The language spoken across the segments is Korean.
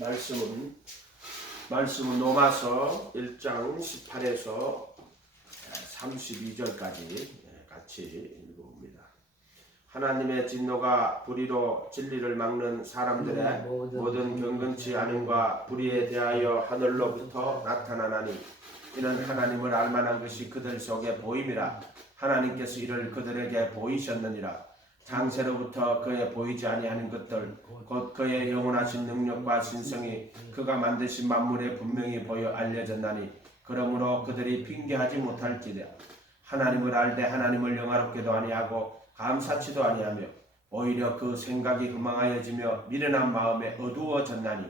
말씀은 로마서 1장 18에서 32절까지 같이 읽어봅니다. 하나님의 진노가 불의로 진리를 막는 사람들의 모든 경건치 않음과 불의에 대하여 하늘로부터 나타나나니 이는 하나님을 알만한 것이 그들 속에 보임이라. 하나님께서 이를 그들에게 보이셨느니라. 장세로부터 그의 보이지 아니하는 것들 곧 그의 영원하신 능력과 신성이 그가 만드신 만물에 분명히 보여 알려졌나니 그러므로 그들이 핑계하지 못할지라. 하나님을 알되 하나님을 영화롭게도 아니하고 감사치도 아니하며 오히려 그 생각이 허망하여지며 미련한 마음에 어두워졌나니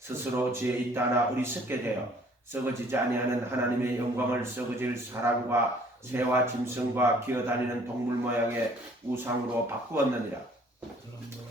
스스로 지혜 있다나 어리석게 되어 썩어지지 아니하는 하나님의 영광을 썩어질 사람과 새와 짐승과 기어다니는 동물 모양의 우상으로 바꾸었느니라.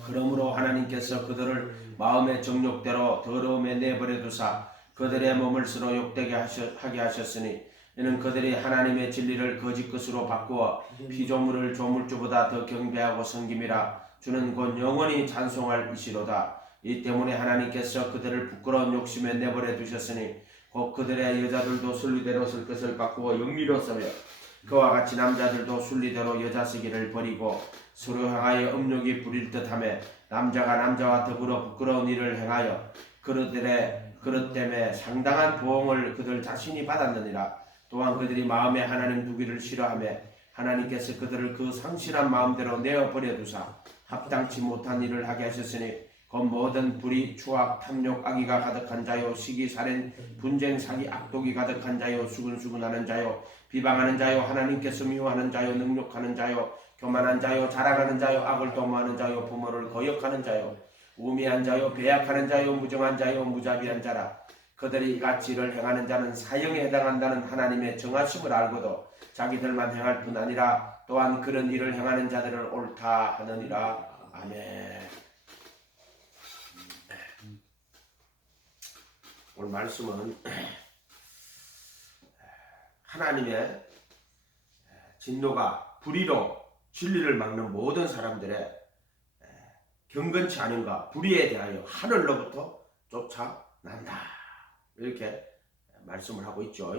그러므로 하나님께서 그들을 마음의 정욕대로 더러움에 내버려 두사 그들의 몸을 서로 욕되게 하게 하셨으니 이는 그들이 하나님의 진리를 거짓 것으로 바꾸어 피조물을 조물주보다 더 경배하고 섬김이라. 주는 곧 영원히 찬송할 이시로다. 이 때문에 하나님께서 그들을 부끄러운 욕심에 내버려 두셨으니 곧 그들의 여자들도 순리대로 쓸 것을 바꾸어 영리로 쓰며 그와 같이 남자들도 순리대로 여자 쓰기를 버리고 서로 향하여 음욕이 부릴 듯하며 남자가 남자와 더불어 부끄러운 일을 행하여 그릇 때문에 상당한 보응을 그들 자신이 받았느니라. 또한 그들이 마음에 하나님 두기를 싫어하며 하나님께서 그들을 그 상실한 마음대로 내어버려 두사 합당치 못한 일을 하게 하셨으니 곧 모든 불의, 추악, 탐욕, 악의가 가득한 자요, 시기, 살인, 분쟁, 사기, 악독이 가득한 자요, 수근수근하는 자요, 비방하는 자요, 하나님께서 미워하는 자요, 능욕하는 자요, 교만한 자요, 자랑하는 자요, 악을 도모하는 자요, 부모를 거역하는 자요, 우매한 자요, 배약하는 자요, 무정한 자요, 무자비한 자라. 그들이 이같이 일을 행하는 자는 사형에 해당한다는 하나님의 정하심을 알고도 자기들만 행할 뿐 아니라 또한 그런 일을 행하는 자들을 옳다 하느니라. 아멘. 오늘 말씀은 하나님의 진노가 불의로 진리를 막는 모든 사람들의 경건치 않음과 불의에 대하여 하늘로부터 쫓아난다. 이렇게 말씀을 하고 있죠.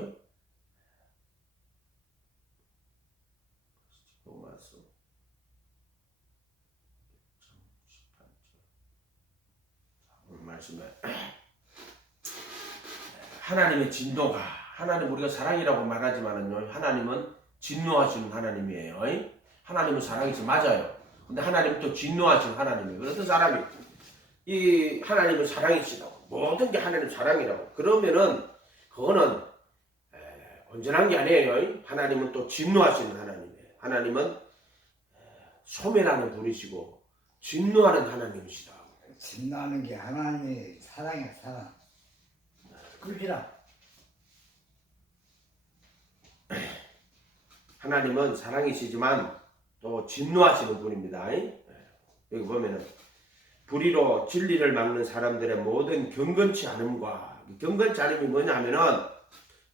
로마서 오늘 말씀에 하나님의 진노가 하나님 우리가 사랑이라고 말하지만은요 하나님은 진노하시는 하나님이에요. 하나님은 사랑이지 맞아요. 근데 하나님은 또 진노하시는 하나님이에요. 그래서 사람이 이 하나님은 사랑이시다고 모든 게 하나님 사랑이라고 그러면은 그거는 온전한 게 아니에요. 하나님은 또 진노하시는 하나님이에요. 하나님은 소멸하는 분이시고 진노하는 하나님이시다. 진노하는 게 하나님의 사랑이야, 사랑. 그렇기라. 하나님은 사랑이시지만 또 진노하시는 분입니다. 여기 보면은 불의로 진리를 막는 사람들의 모든 경건치 않음과 경건치 않음이 뭐냐면은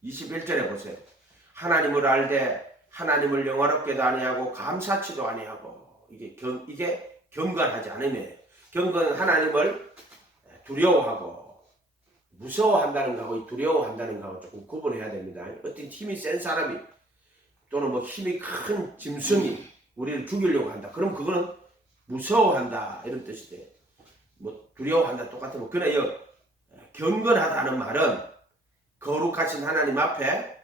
21절에 보세요. 하나님을 알되 하나님을 영화롭게도 아니하고 감사치도 아니하고 이게 경건하지 않음이에요. 경건은 하나님을 두려워하고 무서워한다는 거하고 이 두려워한다는 거하고 조금 구분해야 됩니다. 어떤 힘이 센 사람이 또는 뭐 힘이 큰 짐승이 우리를 죽이려고 한다. 그럼 그거는 무서워한다 이런 뜻이 돼요. 뭐 두려워한다 똑같은 뭐 그러나 이 경건하다는 말은 거룩하신 하나님 앞에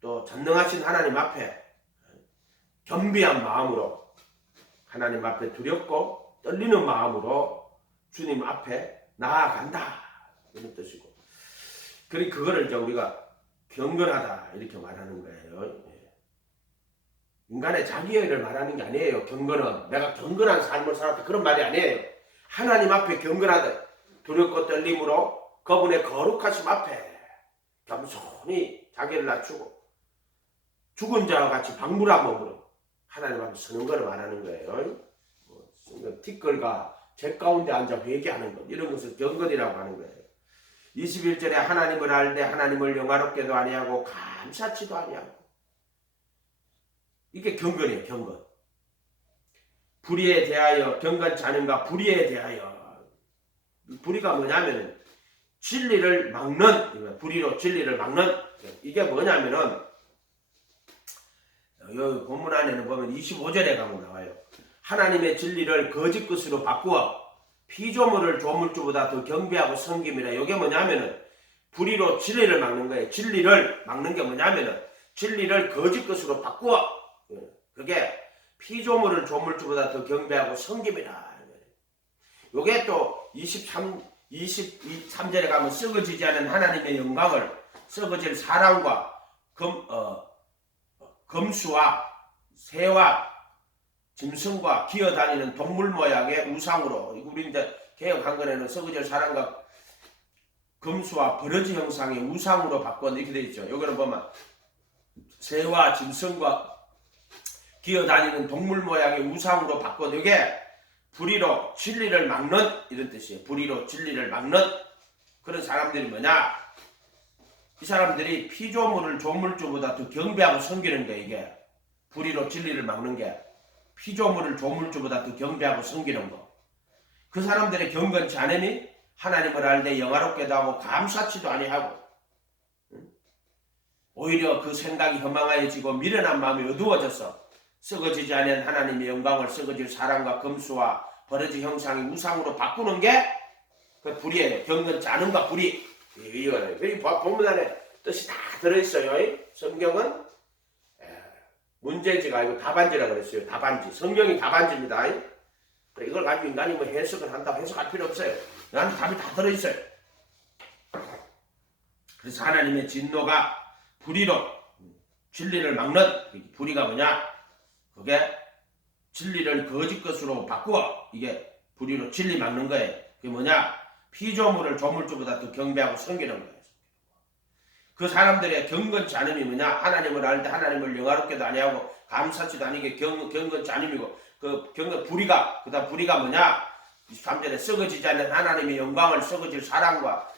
또 전능하신 하나님 앞에 겸비한 마음으로 하나님 앞에 두렵고 떨리는 마음으로 주님 앞에 나아간다 이런 뜻이고 그러니까 그거를 이제 우리가 경건하다 이렇게 말하는 거예요. 인간의 자기애를 말하는 게 아니에요. 경건은 내가 경건한 삶을 살았다 그런 말이 아니에요. 하나님 앞에 경건하다 두렵고 떨림으로 그분의 거룩하심 앞에 겸손히 자기를 낮추고 죽은 자와 같이 방불한 몸으로 하나님 앞에 서는 걸 말하는 거예요. 티끌과 제 가운데 앉아 회개하는 것 이런 것을 경건이라고 하는 거예요. 21절에 하나님을 알되 하나님을 영화롭게도 아니하고 감사치도 아니하고 이게 경건이에요. 경건. 불의에 대하여 경건치 않음과 불의에 대하여 불의가 뭐냐면 진리를 막는, 불의로 진리를 막는, 이게 뭐냐면은 여기 본문 안에는 보면 25절에 가면 나와요. 하나님의 진리를 거짓 것으로 바꾸어 피조물을 조물주보다 더 경배하고 섬김이라. 이게 뭐냐면은 불의로 진리를 막는 거예요. 진리를 막는 게 뭐냐면은 진리를 거짓 것으로 바꾸어, 그게 피조물을 조물주보다 더 경배하고 섬김이라. 요게 또 23절에 가면 썩어지지 않은 하나님의 영광을, 썩어질 사람과 검수와 새와 짐승과 기어다니는 동물 모양의 우상으로, 우리 이제 개혁한 거에는 썩어질 사람과 검수와 버러지 형상의 우상으로 바꾼 이렇게 되어 있죠. 여기는 보면 새와 짐승과 기어다니는 동물 모양의 우상으로 바꾼, 이게 불의로 진리를 막는 이런 뜻이에요. 불의로 진리를 막는 그런 사람들이 뭐냐? 이 사람들이 피조물을 조물주보다 더 경배하고 섬기는 게, 이게 불의로 진리를 막는 게 피조물을 조물주보다 더 경배하고 섬기는 거. 그 사람들의 경건치 않으니 하나님을 알되 영화롭게도 하고 감사치도 아니하고, 오히려 그 생각이 허망하여지고 미련한 마음이 어두워져서 썩어지지 않은 하나님의 영광을 썩어질 사람과 검수와 버러지 형상의 우상으로 바꾸는 게 그 불의예요. 경건치 않은가 불의. 이거는 이 본문 안에 뜻이 다 들어있어요. 성경은 문제지가 아니고 답안지라 그랬어요. 답안지. 성경이 답안지입니다. 이걸 가지고 인간이 뭐 해석을 한다고 해석할 필요 없어요. 나는 답이 다 들어있어요. 그래서 하나님의 진노가 불의로 진리를 막는, 불의가 뭐냐? 그게 진리를 거짓 것으로 바꾸어, 이게 불의로 진리 막는 거예요. 그게 뭐냐? 피조물을 조물주보다 더 경배하고 섬기는 거예요. 그 사람들의 경건치 않음이 뭐냐? 하나님을 알 때 하나님을 영화롭게도 아니하고 감사치도 아니게 경건치 않음이고, 그 불의가, 그 다음 불의가 뭐냐? 23절에 썩어지지 않는 하나님의 영광을 썩어질 사람과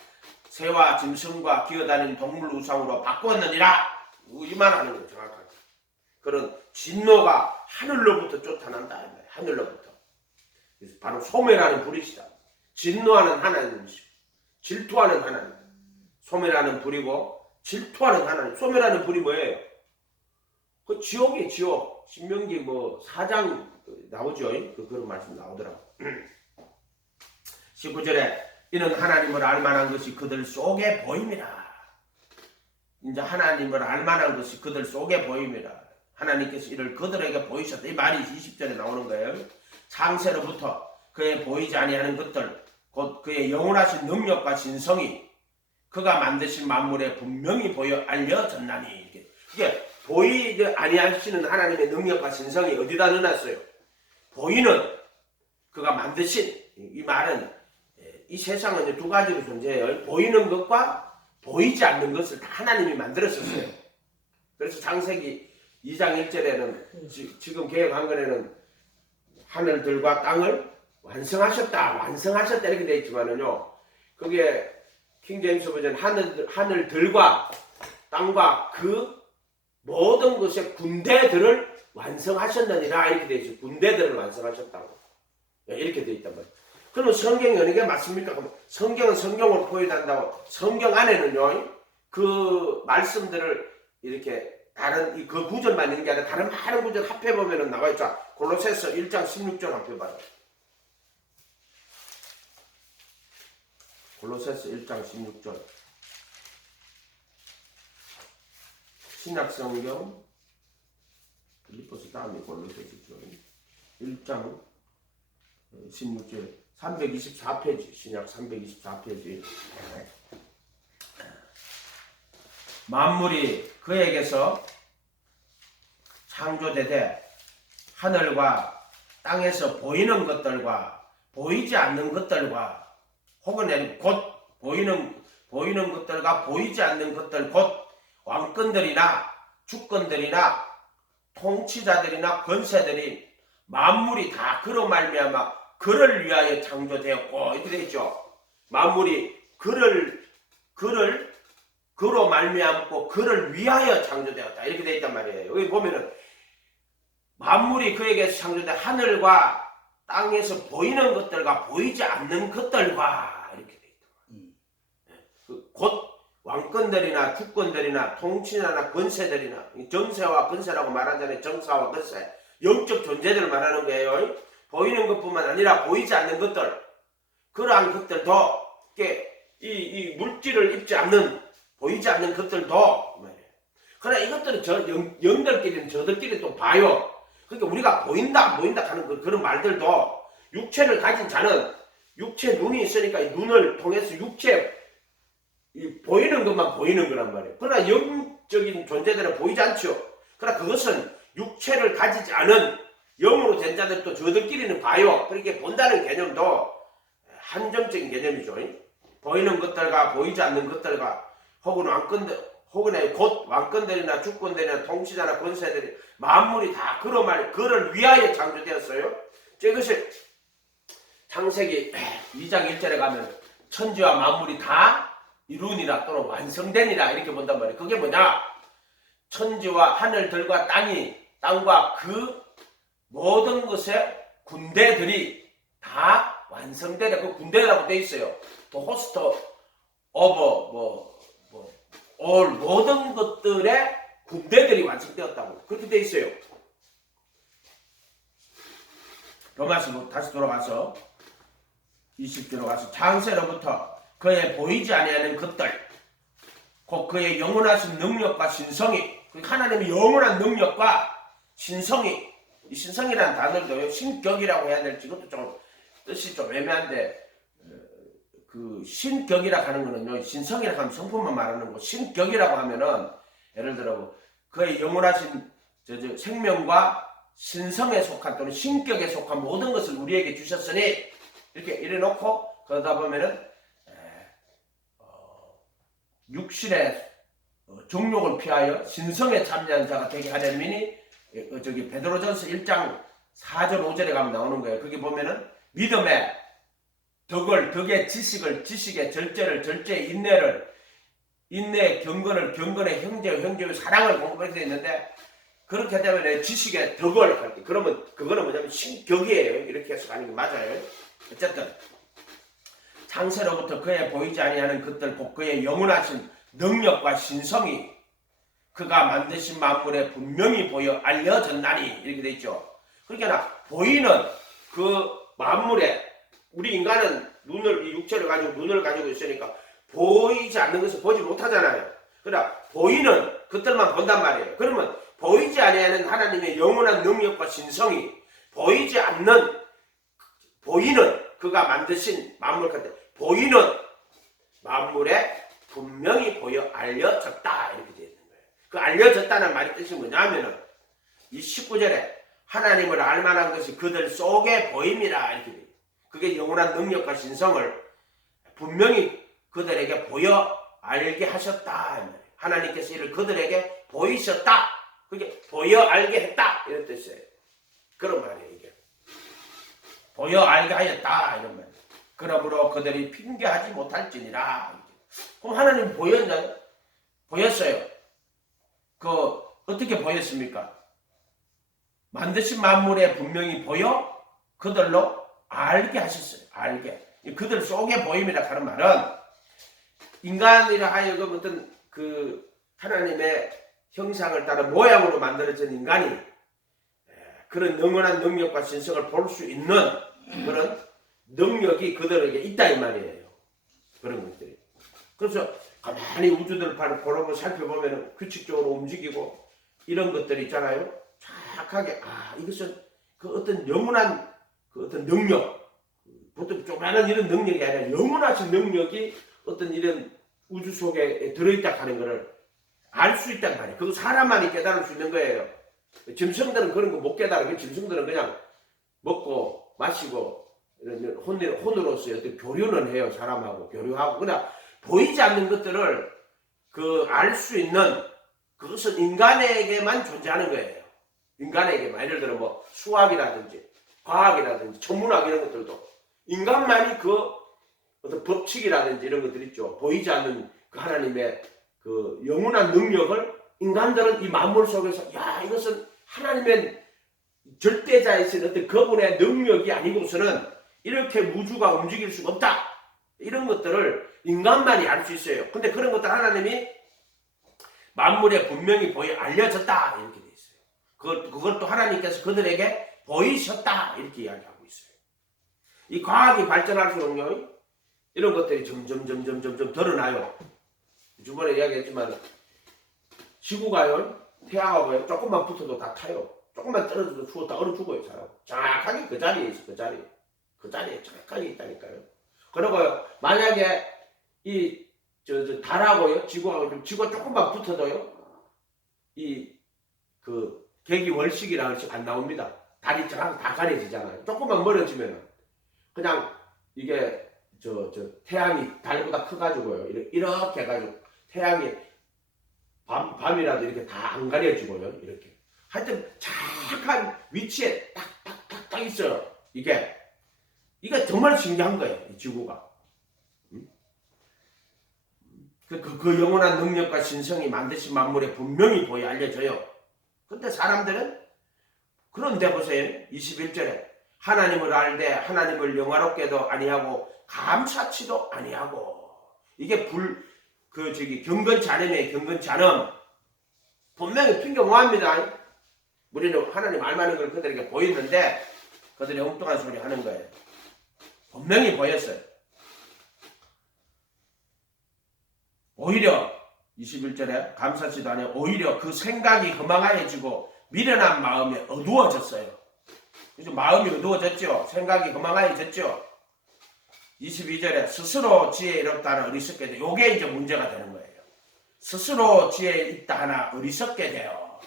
새와 짐승과 기어다니는 동물 우상으로 바꾸었느니라. 이 말하는 거예요. 정확하게. 그런 진노가 하늘로부터 쫓아난다. 하늘로부터. 그래서 바로 소멸하는 불이시다. 진노하는 하나님이시고 질투하는 하나님. 소멸하는 불이고 질투하는 하나님. 소멸하는 불이 뭐예요? 그 지옥이에요. 지옥. 신명기 4장 나오죠. 그런 말씀 나오더라고. 19절에 이는 하나님을 알만한 것이 그들 속에 보입니다. 이제 하나님을 알만한 것이 그들 속에 보입니다. 하나님께서 이를 그들에게 보이셨다. 이 말이 20절에 나오는 거예요. 창세로부터 그의 보이지 아니하는 것들, 곧 그의 영원하신 능력과 신성이 그가 만드신 만물에 분명히 보여 알려졌나니. 이게 보이지 아니하시는 하나님의 능력과 신성이 어디다 넣어놨어요? 보이는 그가 만드신, 이 말은 이 세상은 두 가지로 존재해요. 보이는 것과 보이지 않는 것을 다 하나님이 만들었었어요. 그래서 창세기 2장 1절에는 지금 개혁한글에는 하늘들과 땅을 완성하셨다 이렇게 되어 있지만은요, 그게 킹제임스 버전 하늘들과 땅과 그 모든 것의 군대들을 완성하셨느니라 이렇게 되어 있어요. 군대들을 완성하셨다고 이렇게 되어 있단 말이에요. 그러면 성경이 어느 게 맞습니까? 그럼 성경은 성경으로 표현한다고, 성경 안에는요 그 말씀들을 이렇게 다른 그 구절만 있는 게 아니라 다른 많은 구절 합해 보면은 나와 있죠. 골로새서 1장 16절 한번 봐요. 골로새서 1장 16절. 신약 성경 필리포스 다음에 골로새서죠. 1장 16절 324페이지, 신약 324페이지. 만물이 그에게서 창조되되 하늘과 땅에서 보이는 것들과 보이지 않는 것들과 혹은 곧 보이는 것들과 보이지 않는 것들, 곧 왕권들이나 주권들이나 통치자들이나 권세들이 만물이 다 그로 말미암아 그를 위하여 창조되었고 이렇게 되어 있죠. 만물이 그로 말미암고 그를 위하여 창조되었다 이렇게 되어 있단 말이에요. 여기 보면은 만물이 그에게서 창조된 하늘과 땅에서 보이는 것들과 보이지 않는 것들과 이렇게 되어 있다. 곧 왕권들이나 주권들이나 통치자나 권세들이나 정세와 권세라고 말하잖아요. 정사와 권세, 영적 존재들을 말하는 거예요. 보이는 것뿐만 아니라 보이지 않는 것들, 그러한 것들도 이 물질을 입지 않는, 보이지 않는 것들도 말이에요. 그러나 이것들은 영들끼리는 저들끼리 또 봐요. 그러니까 우리가 보인다 안 보인다 하는 그런 말들도 육체를 가진 자는 육체 눈이 있으니까 이 눈을 통해서 보이는 것만 보이는 거란 말이에요. 그러나 영적인 존재들은 보이지 않죠. 그러나 그것은 육체를 가지지 않은 영으로 된 자들도 저들끼리는 봐요. 그렇게 본다는 개념도 한정적인 개념이죠. 보이는 것들과 보이지 않는 것들과 혹은 곧 왕권들이나 주권들이나 통치자나 권세들이 만물이 다 그를 위하여 창조되었어요. 이것이 창세기 2장 1절에 가면 천지와 만물이 다 이루니라 또는 완성되니라 이렇게 본단 말이에요. 그게 뭐냐? 천지와 하늘들과 땅과 그 모든 것의 군대들이 다 완성되라. 그 군대라고 돼 있어요. 또 호스트 오버 올 모든 것들의 군대들이 완성되었다고 그렇게 돼 있어요. 로마서 다시 돌아가서 20절로 가서 창세로부터 그의 보이지 아니하는 것들 곧 그의 영원하신 능력과 신성이, 하나님의 영원한 능력과 신성이, 이 신성이라는 단어도 신격이라고 해야 될지 이것도 좀 뜻이 좀 애매한데, 그 신격이라고 하는 거는요, 신성이라고 하면 성품만 말하는 거고, 신격이라고 하면은 예를 들어 그의 영원하신 생명과 신성에 속한 또는 신격에 속한 모든 것을 우리에게 주셨으니 이렇게 이래놓고 그러다 보면은 육신의 정욕을 피하여 신성에 참여한 자가 되게 하려면이 베드로전서 1장 4절 5절에 가면 나오는 거예요. 거기 보면은 믿음의 덕의 지식의 절제를 절제의 인내의 경건을 경건의 형제의 사랑을 공부해야 되는데, 그렇게 되면 지식의 덕을 할 때, 그러면 그거는 뭐냐면 신격이에요. 이렇게 해서 가는 게 맞아요. 어쨌든 창세로부터 그의 보이지 아니하는 것들 곧 그의 영원하신 능력과 신성이 그가 만드신 만물에 분명히 보여 알려졌나니 이렇게 돼 있죠. 그러니까 보이는 그 만물에 우리 인간은 육체를 가지고 눈을 가지고 있으니까 보이지 않는 것을 보지 못하잖아요. 그러나 보이는 것들만 본단 말이에요. 그러면 보이지 아니하는 하나님의 영원한 능력과 신성이 보이는 그가 만드신 만물 같은 보이는 만물에 분명히 보여 알려졌다 이렇게 되어 있는 거예요. 그 알려졌다는 말이 뜻이 뭐냐면은 이 19절에 하나님을 알만한 것이 그들 속에 보임이라 이렇게 돼요. 그게 영원한 능력과 신성을 분명히 그들에게 보여 알게 하셨다. 하나님께서 이를 그들에게 보이셨다. 그게 보여 알게 했다 이런 뜻이에요. 그런 말이에요. 이게 보여 알게 하였다 이런 말이에요. 그러므로 그들이 핑계하지 못할지니라. 그럼 하나님 보였나요? 보였어요. 어떻게 보였습니까? 만드신 만물에 분명히 보여 그들로 알게 하셨어요. 알게. 그들 속에 보임이라 하는 말은 인간이라 하여금 어떤 하나님의 형상을 따라 모양으로 만들어진 인간이 그런 영원한 능력과 신성을 볼 수 있는 그런 능력이 그들에게 있다 이 말이에요. 그런 것들이. 그래서 가만히 우주들을 보고 살펴보면 규칙적으로 움직이고 이런 것들이 있잖아요. 정확하게 이것은 어떤 영원한 어떤 능력, 보통 조그마한 이런 능력이 아니라 영원하신 능력이 어떤 이런 우주 속에 들어있다 하는 것을 알 수 있단 말이에요. 그거 사람만이 깨달을 수 있는 거예요. 짐승들은 그런 거 못 깨달아요. 짐승들은 그냥 먹고 마시고 이런 혼으로서 어떤 교류는 해요. 사람하고 교류하고. 그러나 보이지 않는 것들을 알 수 있는 그것은 인간에게만 존재하는 거예요. 인간에게만. 예를 들어 뭐 수학이라든지 과학이라든지 천문학 이런 것들도 인간만이 어떤 법칙이라든지 이런 것들 있죠. 보이지 않는 하나님의 영원한 능력을 인간들은 이 만물 속에서 이것은 하나님의 절대자이신 어떤 그분의 능력이 아니고서는 이렇게 우주가 움직일 수가 없다. 이런 것들을 인간만이 알 수 있어요. 근데 그런 것들 하나님이 만물에 분명히 알려졌다 이렇게 돼 있어요. 그걸 또 하나님께서 그들에게 보이셨다 이렇게 이야기하고 있어요. 이 과학이 발전할수록요 이런 것들이 점점 드러나요. 저번에 이야기했지만 지구가요 태양하고요 조금만 붙어도 다 타요. 조금만 떨어져도 죽었다 얼어 죽어요. 사람 정확하게 그 자리에 있어. 그 자리에 정확하게 있다니까요. 그리고 만약에 이 달하고요 지구가 조금만 붙어도요 그 계기 월식이라는 것이 안 나옵니다. 달이 정확히 다 가려지잖아요. 조금만 멀어지면 그냥 이게 태양이 달보다 커가지고요 이렇게 해가지고 태양이 밤이라도 이렇게 다 안 가려지고요 이렇게 하여튼 정확한 위치에 딱 있어요. 이게 정말 신기한 거예요. 이 지구가 그 영원한 능력과 신성이 만드신 만물에 분명히 알려져요. 근데 사람들은 그런데 보세요. 21절에 하나님을 알되 하나님을 영화롭게도 아니하고 감사치도 아니하고 이게 경건치 않음이에요. 경건치 않음. 분명히 핑계 뭐합니다. 우리는 하나님 알만한 걸 그들에게 보였는데 그들이 엉뚱한 소리 하는 거예요. 분명히 보였어요. 오히려 21절에 감사치도 아니하고 오히려 그 생각이 허망하여지고 미련한 마음이 어두워졌어요. 그죠? 마음이 어두워졌죠. 생각이 허망하여졌죠. 22절에 스스로 지혜 이롭다는 어리석게 돼요. 요게 이제 문제가 되는 거예요. 스스로 지혜 있다 하나 어리석게 돼요.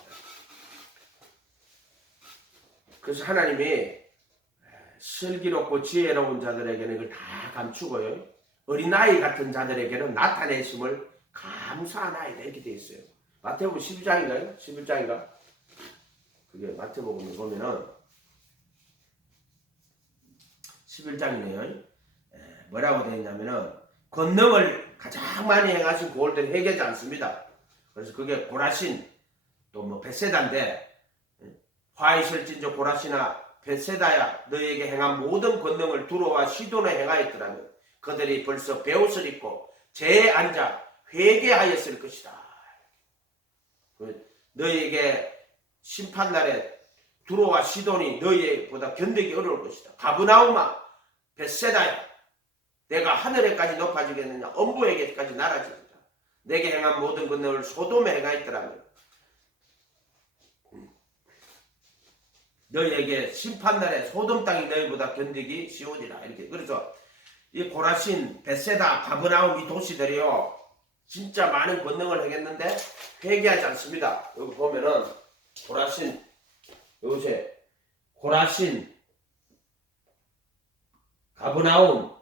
그래서 하나님이 슬기롭고 지혜로운 자들에게는 이걸 다 감추고요. 어린아이 같은 자들에게는 나타내심을 감사하나이다 이렇게 되어 있어요. 마태복음 12장인가요? 11장인가? 그게 마태복음에 보면은 11장이네요. 뭐라고 되어 있냐면은 권능을 가장 많이 행하신 고을들이 회개하지 않습니다. 그래서 그게 고라신 또 뭐 벳세다인데 화 있을진저 고라시나 벳세다야 너희에게 행한 모든 권능을 두로와 시돈에 행하였더라면 그들이 벌써 베옷을 입고 재에 앉아 회개하였을 것이다. 너희에게 심판날에 두로와 시돈이 너희보다 견디기 어려울 것이다. 가브나움아 벳세다야 내가 하늘에까지 높아지겠느냐 엄부에게까지 날아지리라. 내게 행한 모든 권능을 소돔에 행하였더라면 너희에게 심판날에 소돔 땅이 너희보다 견디기 쉬우리라. 이렇게. 그래서 이 고라신, 벳세다, 가브나움 이 도시들이요 진짜 많은 권능을 하겠는데 회개하지 않습니다. 여기 보면은 고라신, 요새 고라신, 가브나움,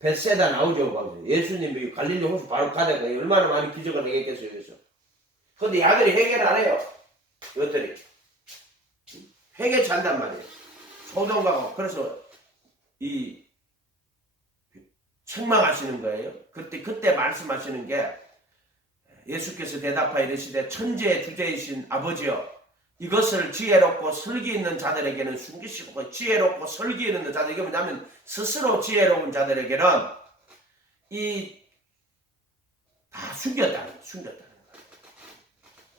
벳세다 나오죠. 예수님이 갈릴리 호수 바로 가다가 얼마나 많은 기적을 하겠겠어요. 그래서. 근데 야들이 회개를 안 해요. 이것들이 회개치 않단 말이에요. 소돔과 그래서 이 책망하시는 거예요. 그때 말씀하시는 게 예수께서 대답하여 이르시되 천지의 주제이신 아버지여 이것을 지혜롭고 설기 있는 자들에게는 숨기시고 지혜롭고 설기 있는 자들에게 뭐냐면 스스로 지혜로운 자들에게는 이 다 숨겼다는 거예요.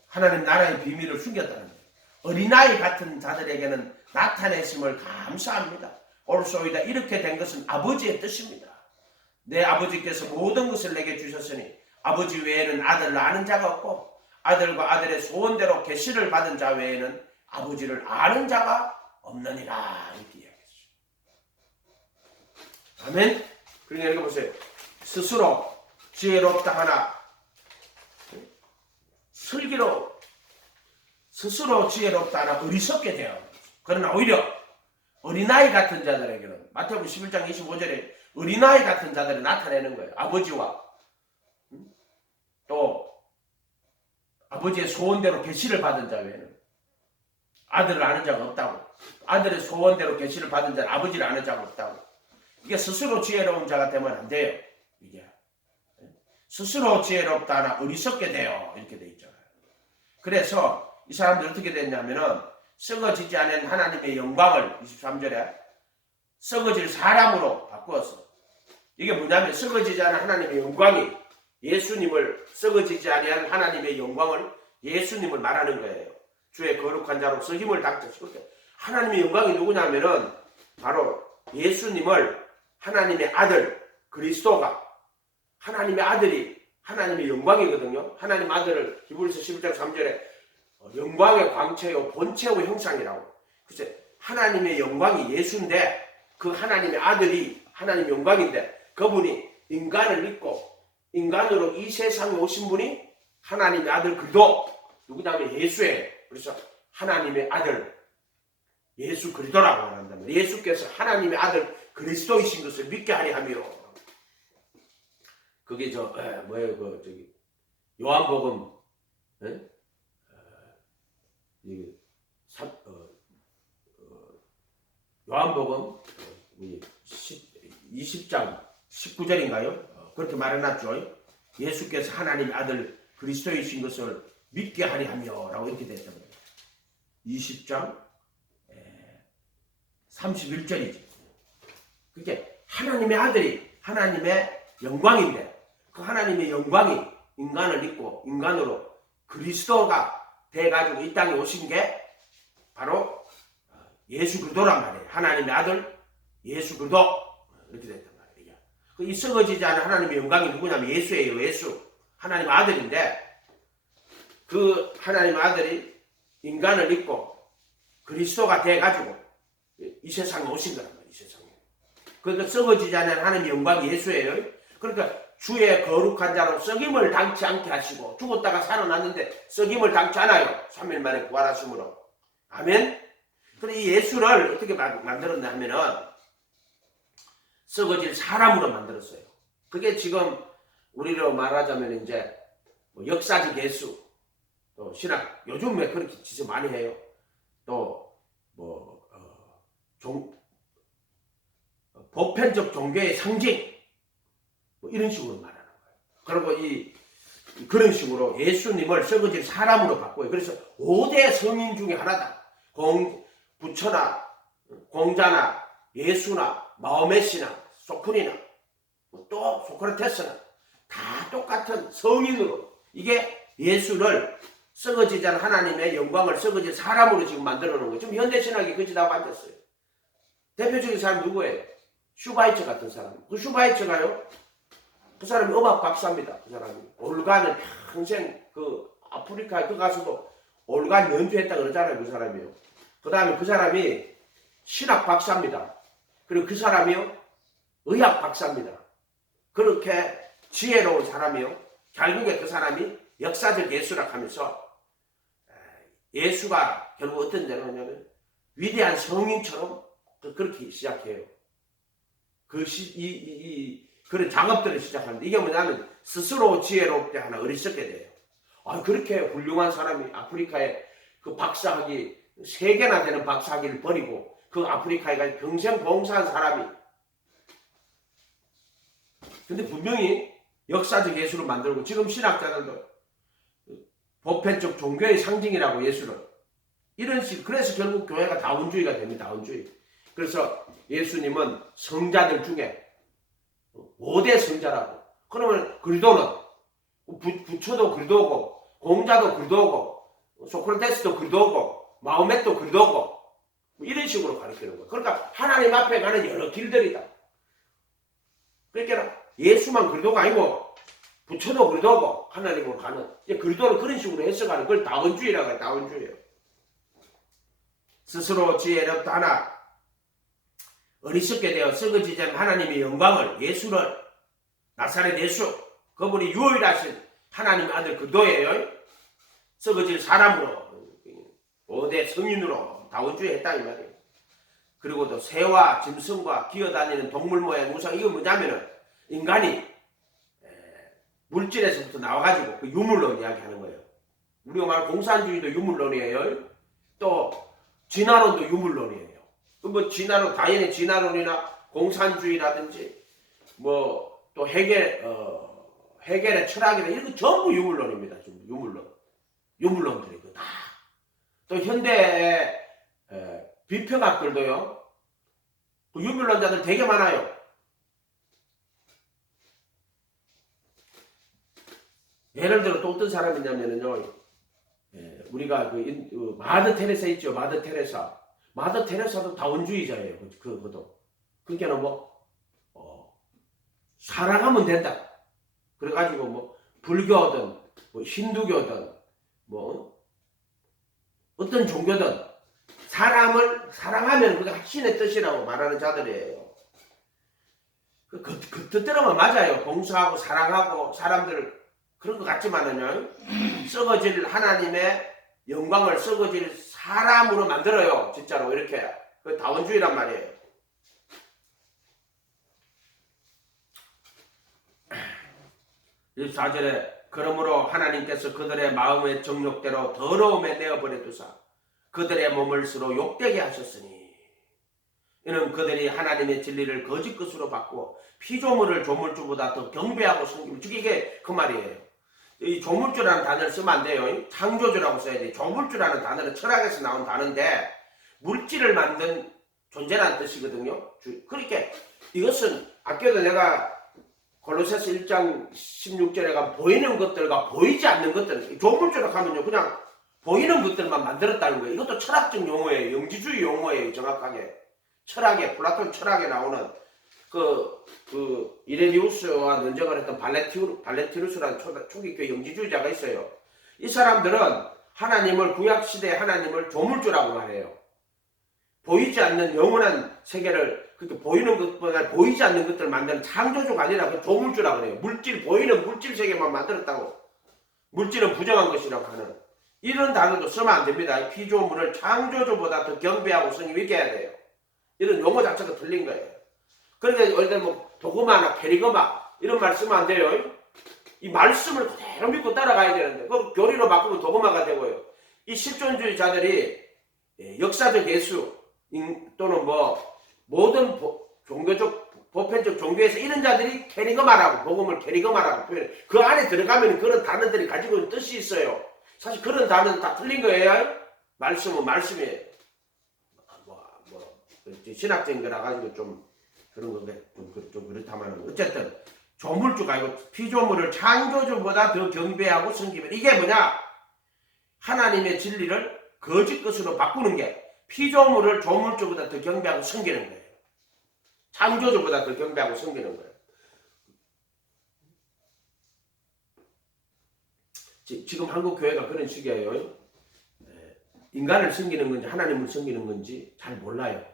하나님 나라의 비밀을 숨겼다는 거예요. 어린아이 같은 자들에게는 나타내심을 감사합니다. 옳소이다. 이렇게 된 것은 아버지의 뜻입니다. 내 아버지께서 모든 것을 내게 주셨으니 아버지 외에는 아들을 아는 자가 없고 아들과 아들의 소원대로 계시를 받은 자 외에는 아버지를 아는 자가 없느니라. 이렇게 이야기했어요. 아멘. 그러니까 읽어보세요. 스스로 지혜롭다 하나 슬기로 스스로 지혜롭다 하나 어리석게 되어 그러나 오히려 어린아이 같은 자들에게는 마태복음 11장 25절에 어린아이 같은 자들을 나타내는 거예요. 아버지와 또 아버지의 소원대로 계시를 받은 자 외에는 아들을 아는 자가 없다고. 아들의 소원대로 계시를 받은 자는 아버지를 아는 자가 없다고. 이게 스스로 지혜로운 자가 되면 안 돼요. 이게 스스로 지혜롭다 하나 어리석게 돼요. 이렇게 돼 있잖아요. 그래서 이 사람들이 어떻게 됐냐면은 썩어지지 않은 하나님의 영광을 23절에 썩어질 사람으로 바꾸었어. 이게 뭐냐면 썩어지지 않은 하나님의 영광이 예수님을 썩어지지 아니한 하나님의 영광을 예수님을 말하는 거예요. 주의 거룩한 자로서 힘을 닥쳐. 하나님의 영광이 누구냐면은 바로 예수님을 하나님의 아들 그리스도가 하나님의 아들이 하나님의 영광이거든요. 하나님 아들을 히브리서 11장 3절에 영광의 광채요 본체요 형상이라고. 글쎄 하나님의 영광이 예수인데 그 하나님의 아들이 하나님의 영광인데 그분이 인간을 믿고 인간으로 이 세상에 오신 분이 하나님의 아들 그리스도 누구냐면 예수예요. 그래서 하나님의 아들 예수 그리스도라고 말한다면 예수께서 하나님의 아들 그리스도이신 것을 믿게 하려 하며 그게 뭐예요 그 저기 요한복음 요한복음 20장 19절인가요? 그렇게 말해놨죠. 예수께서 하나님의 아들 그리스도이신 것을 믿게 하려 하며 라고 이렇게 됐단 말이에요. 20장 31절이죠. 그게 하나님의 아들이 하나님의 영광인데 그 하나님의 영광이 인간을 입고 인간으로 그리스도가 돼가지고 이 땅에 오신 게 바로 예수 그리스도란 말이에요. 하나님의 아들 예수 그리스도 이렇게 됐단 말이에요. 이 썩어지지 않은 하나님의 영광이 누구냐면 예수예요. 예수 하나님의 아들인데 그 하나님의 아들이 인간을 입고 그리스도가 돼가지고 이 세상에 오신 거란 말이에요. 이 세상에. 그러니까 썩어지지 않은 하나님의 영광이 예수예요. 그러니까 주의 거룩한 자로 썩임을 당치 않게 하시고 죽었다가 살아났는데 썩임을 당치 않아요. 3일 만에 부활하심으로. 아멘. 그런데 이 예수를 어떻게 만들었냐 하면은 썩어질 사람으로 만들었어요. 그게 지금 우리로 말하자면 이제 뭐 역사적 예수 또 신학 요즘에 그렇게 진짜 많이 해요. 또 뭐 보편적 종교의 상징 뭐 이런 식으로 말하는 거예요. 그리고 그런 식으로 예수님을 썩어질 사람으로 바꿔요. 그래서 5대 성인 중에 하나다. 부처나 공자나 예수나 마호메시나 소크리나 또 소크라테스나 다 똑같은 성인으로 이게 예수를 썩어지지 않은 하나님의 영광을 썩어질 사람으로 지금 만들어 놓은 거예요. 지금 현대신학이 그지 다 만졌어요. 대표적인 사람 누구예요? 슈바이처 같은 사람. 그 슈바이처가요. 그 사람이 음악 박사입니다. 그 사람이 올간을 평생 그 아프리카에 그 가서도 올간 연주했다 그러잖아요. 그 사람이요. 그 다음에 그 사람이 신학 박사입니다. 그리고 그 사람이요 의학 박사입니다. 그렇게 지혜로운 사람이요. 결국에 그 사람이 역사적 예수라 하면서 예수가 결국 어떤 데로 하냐면 위대한 성인처럼 그렇게 시작해요. 그런 작업들을 시작하는데 이게 뭐냐면 스스로 지혜롭게 하나 어리석게 돼요. 그렇게 훌륭한 사람이 아프리카에 그 박사학위 3개나 되는 박사학위를 버리고 그 아프리카에 가서 평생 봉사한 사람이 근데 분명히 역사적 예수를 만들고 지금 신학자들도 보편적 종교의 상징이라고 예수를 이런 식 그래서 결국 교회가 다원주의가 됩니다. 다원주의. 그래서 예수님은 성자들 중에 5대 성자라고. 그러면 그리스도는 부처도 그리스도고 공자도 그리스도고 소크라테스도 그리스도고 마호멧도 그리스도고 이런 식으로 가르치는 거예요. 그러니까 하나님 앞에 가는 여러 길들이다. 그러니까 예수만 그리스도가 아니고 부처도 그리스도고 하나님으로 가는 그리스도는 그런 식으로 해석하는 그걸 다원주의라고 해요. 다원주의예요. 스스로 지혜롭다 하나 어리석게 되어 썩어지지 않은 하나님의 영광을 예수를 나사렛 예수 그분이 유일하신 하나님의 아들 그리스도예요. 썩어질 사람으로 5대 성인으로 다원주의 했다 이 말이에요. 그리고 또 새와 짐승과 기어다니는 동물 모양 우상 이거 뭐냐면은 인간이 물질에서부터 나와가지고 그 유물론 이야기하는 거예요. 우리가 말하는 공산주의도 유물론이에요. 또 진화론도 유물론이에요. 뭐 진화론 다연의 진화론이나 공산주의라든지 뭐 또 해겔의 철학이나 이런 거 전부 유물론입니다. 유물론들이고 다. 또 현대의 비평학들도요. 그 유물론자들 되게 많아요. 예를 들어 또 어떤 사람이냐면요, 우리가 마더 테레사 있죠. 마더 테레사. 마더 테레사도 다원주의자예요. 그것도. 그러니까 사랑하면 된다. 그래가지고 불교든 힌두교든 어떤 종교든 사람을 사랑하면 그게 신의 뜻이라고 말하는 자들이에요. 그 뜻대로만 맞아요. 봉사하고 사랑하고 사람들 그런 것 같지만은요, 썩어질 하나님의 영광을 썩어질 사람으로 만들어요. 진짜로 이렇게. 그 다원주의란 말이에요. 24절에 그러므로 하나님께서 그들의 마음의 정욕대로 더러움에 내어버려 두사 그들의 몸을 서로 욕되게 하셨으니 이는 그들이 하나님의 진리를 거짓 것으로 바꾸어 피조물을 조물주보다 더 경배하고 섬기며 이게 그 말이에요. 이 조물주라는 단어를 쓰면 안 돼요. 창조주라고 써야 돼요. 조물주라는 단어는 철학에서 나온 단어인데 물질을 만든 존재라는 뜻이거든요. 그러니까 이것은 아껴도 내가 골로새서 1장 16절에 가면 보이는 것들과 보이지 않는 것들, 조물주라고 하면요 그냥 보이는 것들만 만들었다는 거예요. 이것도 철학적 용어예요. 영지주의 용어예요. 정확하게 철학에 플라톤 철학에 나오는 이레니우스와 논쟁을 했던 발레티누스라는 초기교회 영지주의자가 있어요. 이 사람들은 하나님을 구약시대의 하나님을 조물주라고 말해요. 보이지 않는 영원한 세계를 그렇게 보이는 것보다 보이지 않는 것들을 만드는 창조주가 아니라 그 조물주라고 그래요. 보이는 물질 세계만 만들었다고. 물질은 부정한 것이라고 하는 이런 단어도 쓰면 안 됩니다. 피조물을 창조주보다 더 경배하고 성님 있게 해야 돼요. 이런 용어 자체가 틀린 거예요. 그러니까 예를 들면 도그마나 캐리그마 이런 말 쓰면 안 돼요. 이 말씀을 그대로 믿고 따라가야 되는데 그 교리로 바꾸면 도그마가 되고요. 이 실존주의자들이 역사적 예수 또는 모든 종교적 보편적 종교에서 이런 자들이 캐리그마라고 복음을 캐리그마라고 표현해. 그 안에 들어가면 그런 단어들이 가지고 있는 뜻이 있어요. 사실 그런 단어는 다 틀린 거예요. 말씀은 말씀이에요. 신학적인 거라 가지고 좀 그런 건데 좀 그렇다면 어쨌든 조물주가 아니고 피조물을 창조주보다 더 경배하고 섬기면 이게 뭐냐? 하나님의 진리를 거짓 것으로 바꾸는 게 피조물을 조물주보다 더 경배하고 섬기는 거예요. 창조주보다 더 경배하고 섬기는 거예요. 지금 한국 교회가 그런 식이에요. 인간을 섬기는 건지 하나님을 섬기는 건지 잘 몰라요.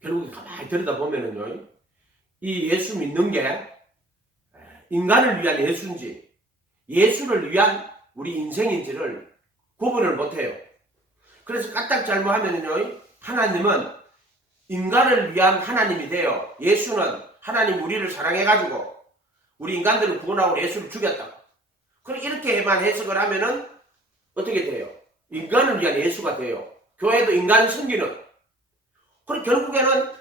결국에 가만히 들여다보면은요, 이 예수 믿는 게 인간을 위한 예수인지 예수를 위한 우리 인생인지를 구분을 못해요. 그래서 까딱 잘못하면은요, 하나님은 인간을 위한 하나님이 돼요. 예수는 하나님 우리를 사랑해가지고 우리 인간들을 구원하고 예수를 죽였다. 그럼 이렇게만 해석을 하면은 어떻게 돼요? 인간을 위한 예수가 돼요. 교회도 인간 섬기는. 그럼 결국에는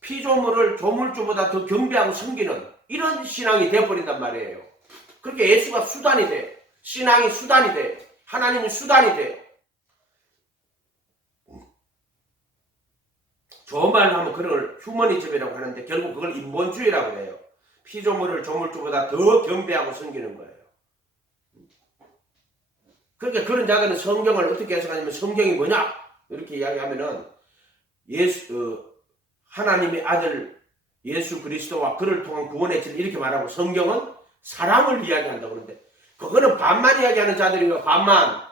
피조물을 조물주보다 더 경배하고 섬기는 이런 신앙이 되어버린단 말이에요. 그렇게 예수가 수단이 돼. 신앙이 수단이 돼. 하나님이 수단이 돼. 좋은 말로 하면 그걸 휴머니즘이라고 하는데 결국 그걸 인본주의라고 해요. 피조물을 조물주보다 더 경배하고 섬기는 거예요. 그러니까 그런 자들은 성경을 어떻게 해석하냐면 성경이 뭐냐? 이렇게 이야기하면은 하나님의 아들 예수 그리스도와 그를 통한 구원의 진리 이렇게 말하고 성경은 사랑을 이야기한다고 그러는데 그거는 반만 이야기하는 자들인가 반만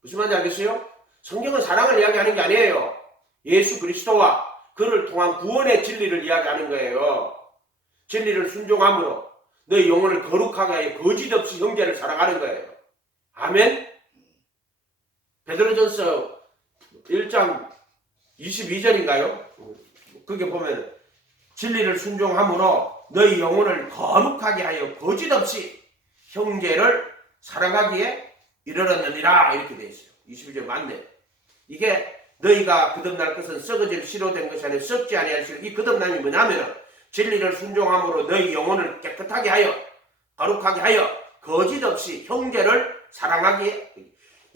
무슨 말인지 알겠어요? 성경은 사랑을 이야기하는 게 아니에요. 예수 그리스도와 그를 통한 구원의 진리를 이야기하는 거예요. 진리를 순종함으로 너희 영혼을 거룩하게 하여 거짓 없이 형제를 사랑하는 거예요. 아멘. 베드로전서 1장 22절인가요? 그게 보면 진리를 순종함으로 너희 영혼을 거룩하게 하여 거짓 없이 형제를 사랑하기에 이르렀느니라 이렇게 되어 있어요. 22절 맞네. 이게 너희가 거듭날 것은 썩어질 씨로 된 것이 아니라 썩지 아니할 씨로. 이 거듭남이 뭐냐면 진리를 순종함으로 너희 영혼을 깨끗하게 하여 거룩하게 하여 거짓 없이 형제를 사랑하기에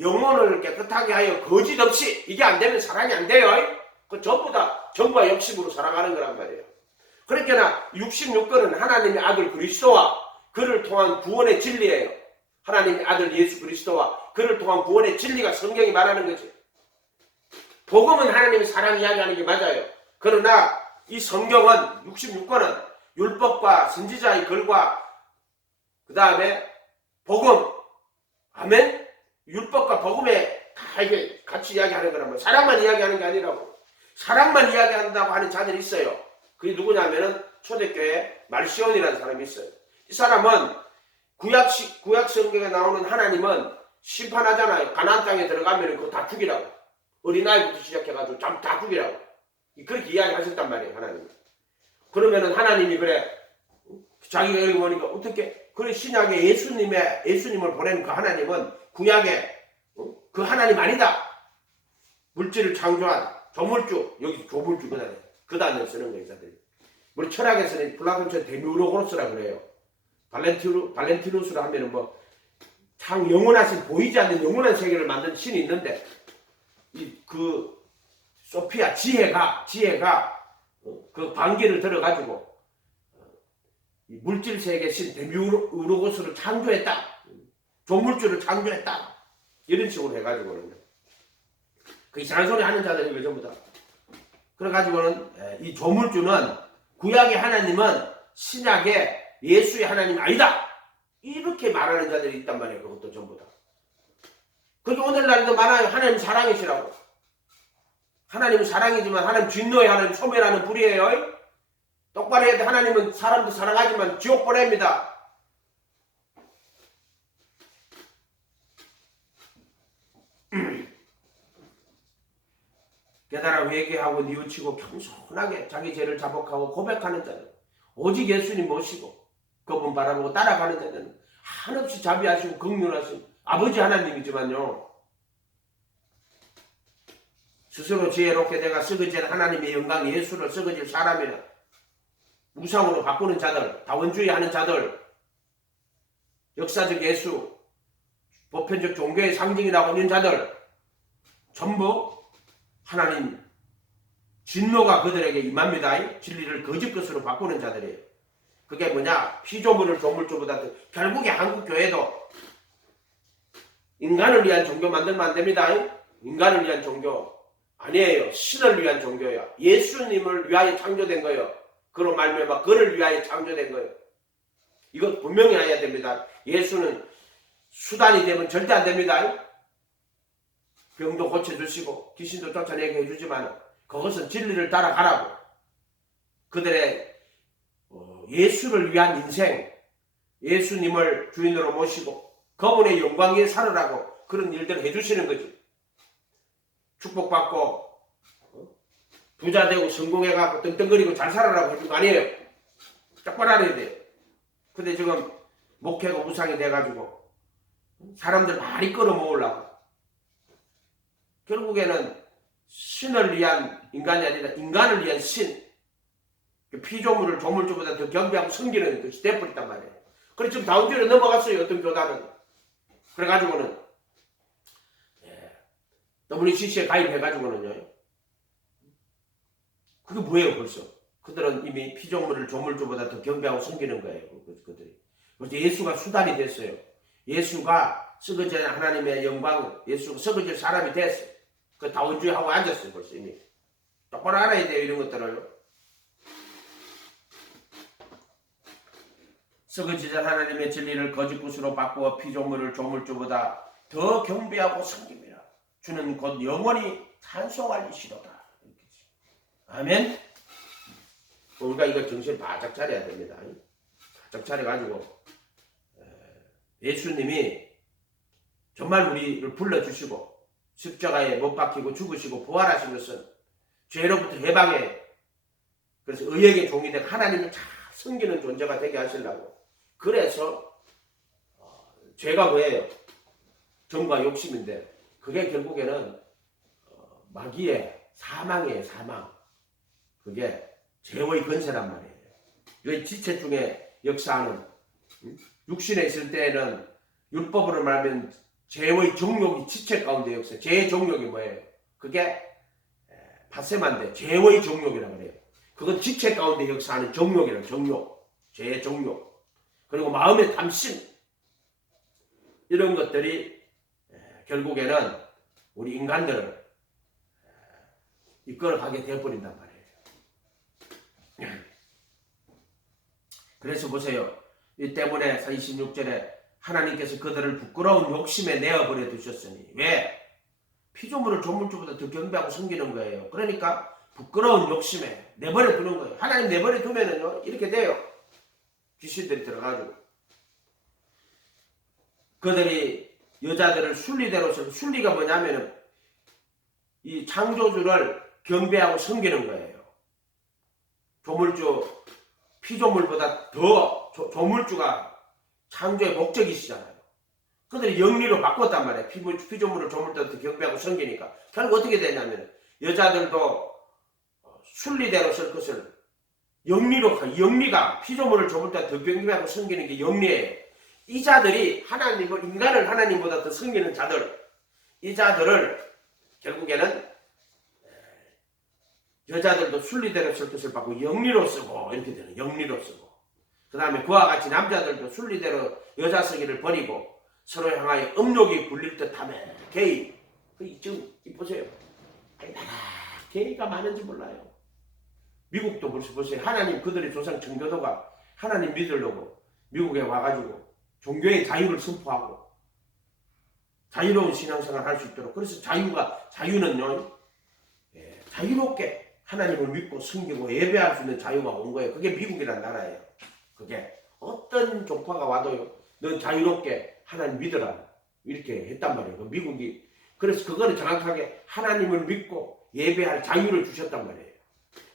영혼을 깨끗하게 하여 거짓 없이 이게 안 되면 사랑이 안 돼요. 그 전부 다 정과 역식으로 살아가는 거란 말이에요. 그러니까 66권은 하나님의 아들 그리스도와 그를 통한 구원의 진리예요. 하나님의 아들 예수 그리스도와 그를 통한 구원의 진리가 성경이 말하는 거지. 복음은 하나님의 사랑 이야기하는 게 맞아요. 그러나 이 성경은 66권은 율법과 선지자의 글과 그 다음에 복음, 아멘? 율법과 복음에 다 이게 같이 이야기하는 거란 말이에요. 사랑만 이야기하는 게 아니라고. 사랑만 이야기한다고 하는 자들이 있어요. 그게 누구냐면은 초대교회 말시온이라는 사람이 있어요. 이 사람은 구약 성경에 나오는 하나님은 심판하잖아요. 가나안 땅에 들어가면 그거 다 죽이라고. 어린아이부터 시작해가지고 다 죽이라고. 그렇게 이야기하셨단 말이에요. 하나님. 그러면은 하나님이 그래 자기가 여기 보니까 어떻게 그래 신약에 예수님을 보낸 그 하나님은 구약에 그 하나님 아니다. 물질을 창조한 조물주, 여기 조물주 그 단어를 쓰는 거예요. 사람들이. 우리 철학에서는 플라톤처럼 데미우로고로스라 그래요. 발렌티누스로 하면은 뭐 참 영원하신 보이지 않는 영원한 세계를 만든 신이 있는데 그 소피아 지혜가 그 반기를 들어가지고 물질 세계 신 데미우로고스를 창조했다. 조물주를 창조했다. 이런 식으로 해가지고는요. 그 이상한 소리 하는 자들이 전부 다. 그래가지고는 이 조물주는 구약의 하나님은 신약의 예수의 하나님 아니다. 이렇게 말하는 자들이 있단 말이에요. 그것도 전부 다. 그게 오늘날에도 많아요. 하나님 사랑이시라고. 하나님은 사랑이지만 하나님 진노의 하나님 소멸하는 불이에요. 똑바로 해야 돼. 하나님은 사람도 사랑하지만 지옥 보냅니다. 깨달아 회개하고 뉘우치고 겸손하게 자기 죄를 자복하고 고백하는 자들, 오직 예수님 모시고 그분 바라보고 따라가는 자들은 한없이 자비하시고 긍휼하신 아버지 하나님이지만요, 스스로 지혜롭게 내가 썩어질 하나님의 영광 예수를 썩어질 사람이라 우상으로 바꾸는 자들, 다원주의 하는 자들, 역사적 예수, 보편적 종교의 상징이라고 하는 자들 전부 하나님 진노가 그들에게 임합니다. 진리를 거짓 것으로 바꾸는 자들이에요. 그게 뭐냐? 피조물을 조물주보다 결국에 한국 교회도 인간을 위한 종교 만들면 안 됩니다. 인간을 위한 종교 아니에요. 신을 위한 종교야. 예수님을 위하여 창조된 거예요. 그로 말미암아 그를 위하여 창조된 거예요. 이것 분명히 해야 됩니다. 예수는 수단이 되면 절대 안 됩니다. 병도 고쳐주시고 귀신도 쫓아내게 해주지만 그것은 진리를 따라가라고. 그들의 예수를 위한 인생, 예수님을 주인으로 모시고 그분의 영광 위에 살으라고 그런 일들을 해주시는 거지. 축복받고 부자 되고 성공해가고 떵떵거리고 잘 살아라고 해준 거 아니에요. 똑바로 알아야 돼요. 근데 지금 목회가 우상이 돼가지고 사람들 많이 끌어모으려고 결국에는 신을 위한 인간이 아니라 인간을 위한 신, 피조물을 조물주보다 더 경배하고 섬기는 것이 돼버렸단 말이에요. 그래서 지금 다운주로 넘어갔어요. 어떤 교단은. 그래가지고는 WCC에 가입해가지고는요. 그게 뭐예요 벌써. 그들은 이미 피조물을 조물주보다 더 경배하고 섬기는 거예요. 그들이. 그래서 예수가 수단이 됐어요. 예수가 썩어질 하나님의 영광, 예수가 썩어질 사람이 됐어요. 그 다원주의하고 앉았어요. 벌써 이미. 똑바로 알아야 돼요. 이런 것들을. 썩어지는 하나님의 진리를 거짓굿으로 바꾸어 피조물을 조물주보다 더 경배하고 섬깁니다. 주는 곧 영원히 찬송할 이시로다. 아멘. 우리가 이거 정신 바짝 차려야 됩니다. 바짝 차려가지고 예수님이 정말 우리를 불러주시고 십자가에 못 박히고 죽으시고 부활하신 것은 죄로부터 해방해. 그래서 의에게 종이 되고 하나님을 잘 섬기는 존재가 되게 하시려고. 그래서 죄가 뭐예요? 정과 욕심인데 그게 결국에는 마귀의 사망이에요. 사망. 그게 죄의 권세란 말이에요. 이 지체 중에 역사하는 육신에 있을 때에는 율법으로 말하면 죄의 정욕이 지체 가운데 역사. 죄의 정욕이 뭐예요? 그게 파세만데 죄의 정욕이라고 그래요. 그건 지체 가운데 역사하는 정욕이라고. 정욕. 죄의 정욕. 그리고 마음의 탐심, 이런 것들이 결국에는 우리 인간들을 이끌어가게 되어버린단 말이에요. 그래서 보세요. 이 때문에 26절에 하나님께서 그들을 부끄러운 욕심에 내어버려 두셨으니, 왜? 피조물을 조물주보다 더 경배하고 섬기는 거예요. 그러니까 부끄러운 욕심에 내버려 두는 거예요. 하나님 내버려 두면은요 이렇게 돼요. 귀신들이 들어가지고 그들이 여자들을 순리대로, 순리가 뭐냐면은 이 창조주를 경배하고 섬기는 거예요. 조물주, 피조물보다 더 조물주가 창조의 목적이시잖아요. 그들이 영리로 바꿨단 말이에요. 피조물을 조물주한테 경배하고 섬기니까. 결국 어떻게 되냐면 여자들도 순리대로 쓸 것을 영리가 피조물을 조물주한테 더 경배하고 섬기는 게 영리예요. 이 자들이 인간을 하나님보다 더 섬기는 자들, 이 자들을 결국에는 여자들도 순리대로 쓸 것을 받고 영리로 쓰고, 이렇게 되는, 영리로 쓰고, 그 다음에 그와 같이 남자들도 순리대로 여자 쓰기를 버리고 서로 향하여 음욕이 불릴 듯하며 게이. 지금 보세요. 얼마나 게이가 많은지 몰라요. 미국도 보세요. 하나님, 그들의 조상 청교도가 하나님 믿으려고 미국에 와가지고 종교의 자유를 선포하고 자유로운 신앙생활 할 수 있도록, 그래서 자유는요 자유롭게 하나님을 믿고 섬기고 예배할 수 있는 자유가 온 거예요. 그게 미국이란 나라예요. 그게 어떤 종파가 와도요, 넌 자유롭게 하나님 믿어라, 이렇게 했단 말이에요. 미국이. 그래서 그거는 정확하게 하나님을 믿고 예배할 자유를 주셨단 말이에요.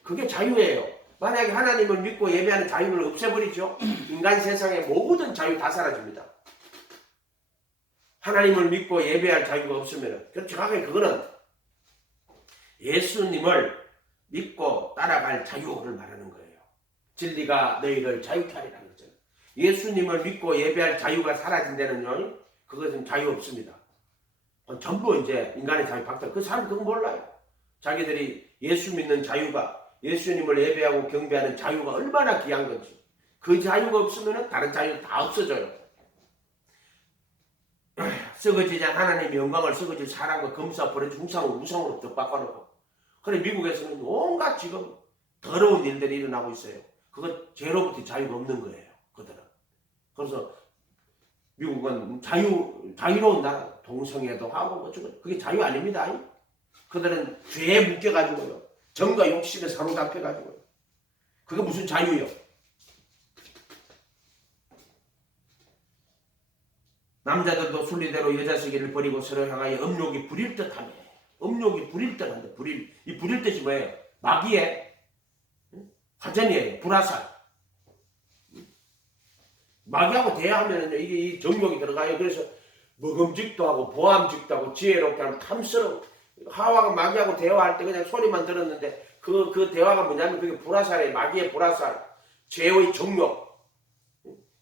그게 자유예요. 만약에 하나님을 믿고 예배하는 자유를 없애버리죠, 인간 세상의 모든 자유 다 사라집니다. 하나님을 믿고 예배할 자유가 없으면, 정확하게 그거는 예수님을 믿고 따라갈 자유를 말하는 거예요. 진리가 너희를 자유케 하리라는 거죠. 예수님을 믿고 예배할 자유가 사라진다는요, 그것은 자유 없습니다. 전부 이제 인간의 자유 박탈. 그 사람 그거 몰라요. 자기들이 예수 믿는 자유가, 예수님을 예배하고 경배하는 자유가 얼마나 귀한 건지, 그 자유가 없으면 다른 자유 다 없어져요. 썩어지지 않은 하나님의 영광을 썩어질 사람과 검사 버려지 우상으로 또 바꿔놓고. 그래 미국에서는 온갖 지금 더러운 일들이 일어나고 있어요. 그거 죄로부터 자유가 없는 거예요. 그들은. 그래서 미국은 자유로운 나라, 동성애도 하고 뭐 그게 자유 아닙니다. 그들은 죄에 묶여가지고요, 정과 욕심에 사로잡혀가지고요. 그게 무슨 자유요? 남자들도 순리대로 여자 세계를 버리고 서로 향하여 음욕이 부릴 듯하며. 음욕이 부릴 듯한데, 이 부릴 뜻이 뭐예요? 마귀의 화전이에요. 불화살. 마귀하고 대화하면 이게 이 정욕이 들어가요. 그래서 먹음직도 하고 보암직도 하고 지혜롭게 하면 탐스러워. 하와가 마귀하고 대화할 때 그냥 소리만 들었는데 그 대화가 뭐냐면 그게 불화살이에요. 마귀의 불화살, 죄의 정욕.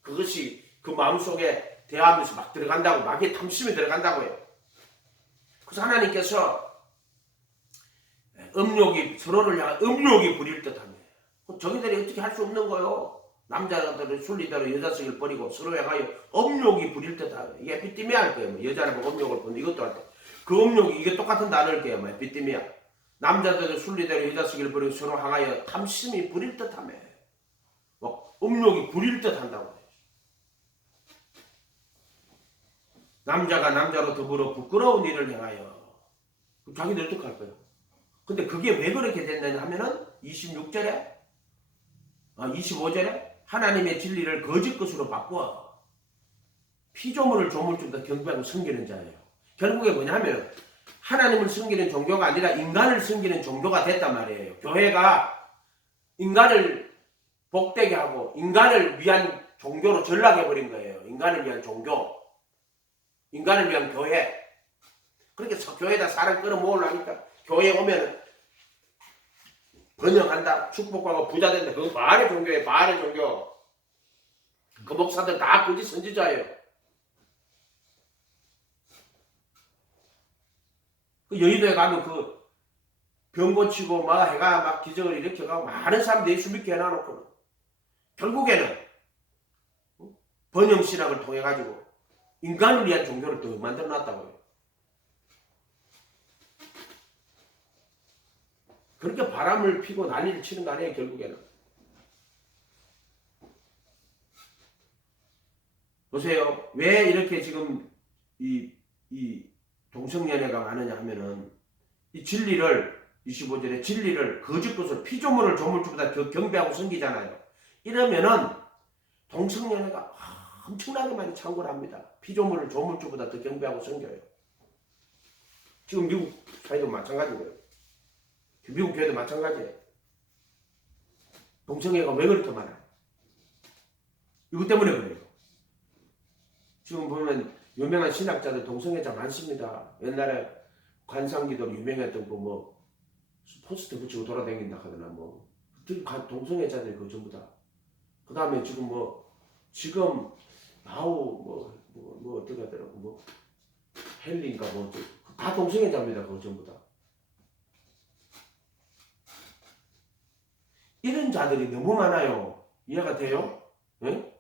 그것이 그 마음속에 대화하면서 막 들어간다고, 마귀의 탐심이 들어간다고 해요. 그래서 하나님께서 서로를 향한 음욕이 부릴 듯하며, 저기들이 어떻게 할 수 없는 거예요. 남자들은 순리대로 여자 세계를 버리고 서로 향하여 음욕이 부릴 듯하며. 이게 에피티미아 할 거예요. 여자를 보고 음욕을 보는 이것도 할 때. 그 음욕이, 이게 똑같은 단어일 거예요. 에피티미아. 남자들은 순리대로 여자 세계를 버리고 서로 향하여 탐심이 부릴 듯하며. 음욕이 부릴 듯한다고. 남자가 남자로 더불어 부끄러운 일을 행하여. 그럼 자기들 어떻게 할 거예요? 근데 그게 왜 그렇게 됐느냐 하면은 25절에 하나님의 진리를 거짓 것으로 바꿔 피조물을 조물주보다 경배하고 섬기는 자예요. 결국에 뭐냐면 하나님을 섬기는 종교가 아니라 인간을 섬기는 종교가 됐단 말이에요. 교회가 인간을 복되게 하고 인간을 위한 종교로 전락해버린 거예요. 인간을 위한 종교, 인간을 위한 교회. 그렇게 교회에다 사람 끌어모으려니까 교회에 오면 번영한다, 축복하고 부자 된다. 그거 바알의 종교예요. 바알의 종교. 그 목사들 다 거짓 선지자예요. 그 여의도에 가면 그 병 고치고 막 해가 막 기적을 일으켜가고 많은 사람들이 예수 믿게 해놔놓고 결국에는 번영 신학을 통해 가지고 인간을 위한 종교를 더 만들어 놨다고요. 그렇게 바람을 피고 난리를 치는 거 아니에요, 결국에는. 보세요. 왜 이렇게 지금 이 동성연애가 많으냐 하면은 이 진리를 25절에 진리를 거짓 것으로 피조물을 조물주보다 더 경배하고 섬기잖아요. 이러면은 동성연애가 엄청나게 많이 창궐 합니다. 피조물을 조물주보다 더 경배하고 섬겨요. 지금 미국 사회도 마찬가지고요. 미국 교회도 마찬가지예요. 동성애가 왜 그렇게 많아요? 이것 때문에 그래요. 지금 보면 유명한 신학자들 동성애자 많습니다. 옛날에 관상기도로 유명했던 그 뭐 포스터 붙이고 돌아다닌다 하더나 뭐 동성애자들 그 전부 다. 그 다음에 지금 지금 아우 어떻게 하더라고 헬리인가 다 동성애자입니다. 그 전부 다. 이런 자들이 너무 많아요. 이해가 돼요? 응?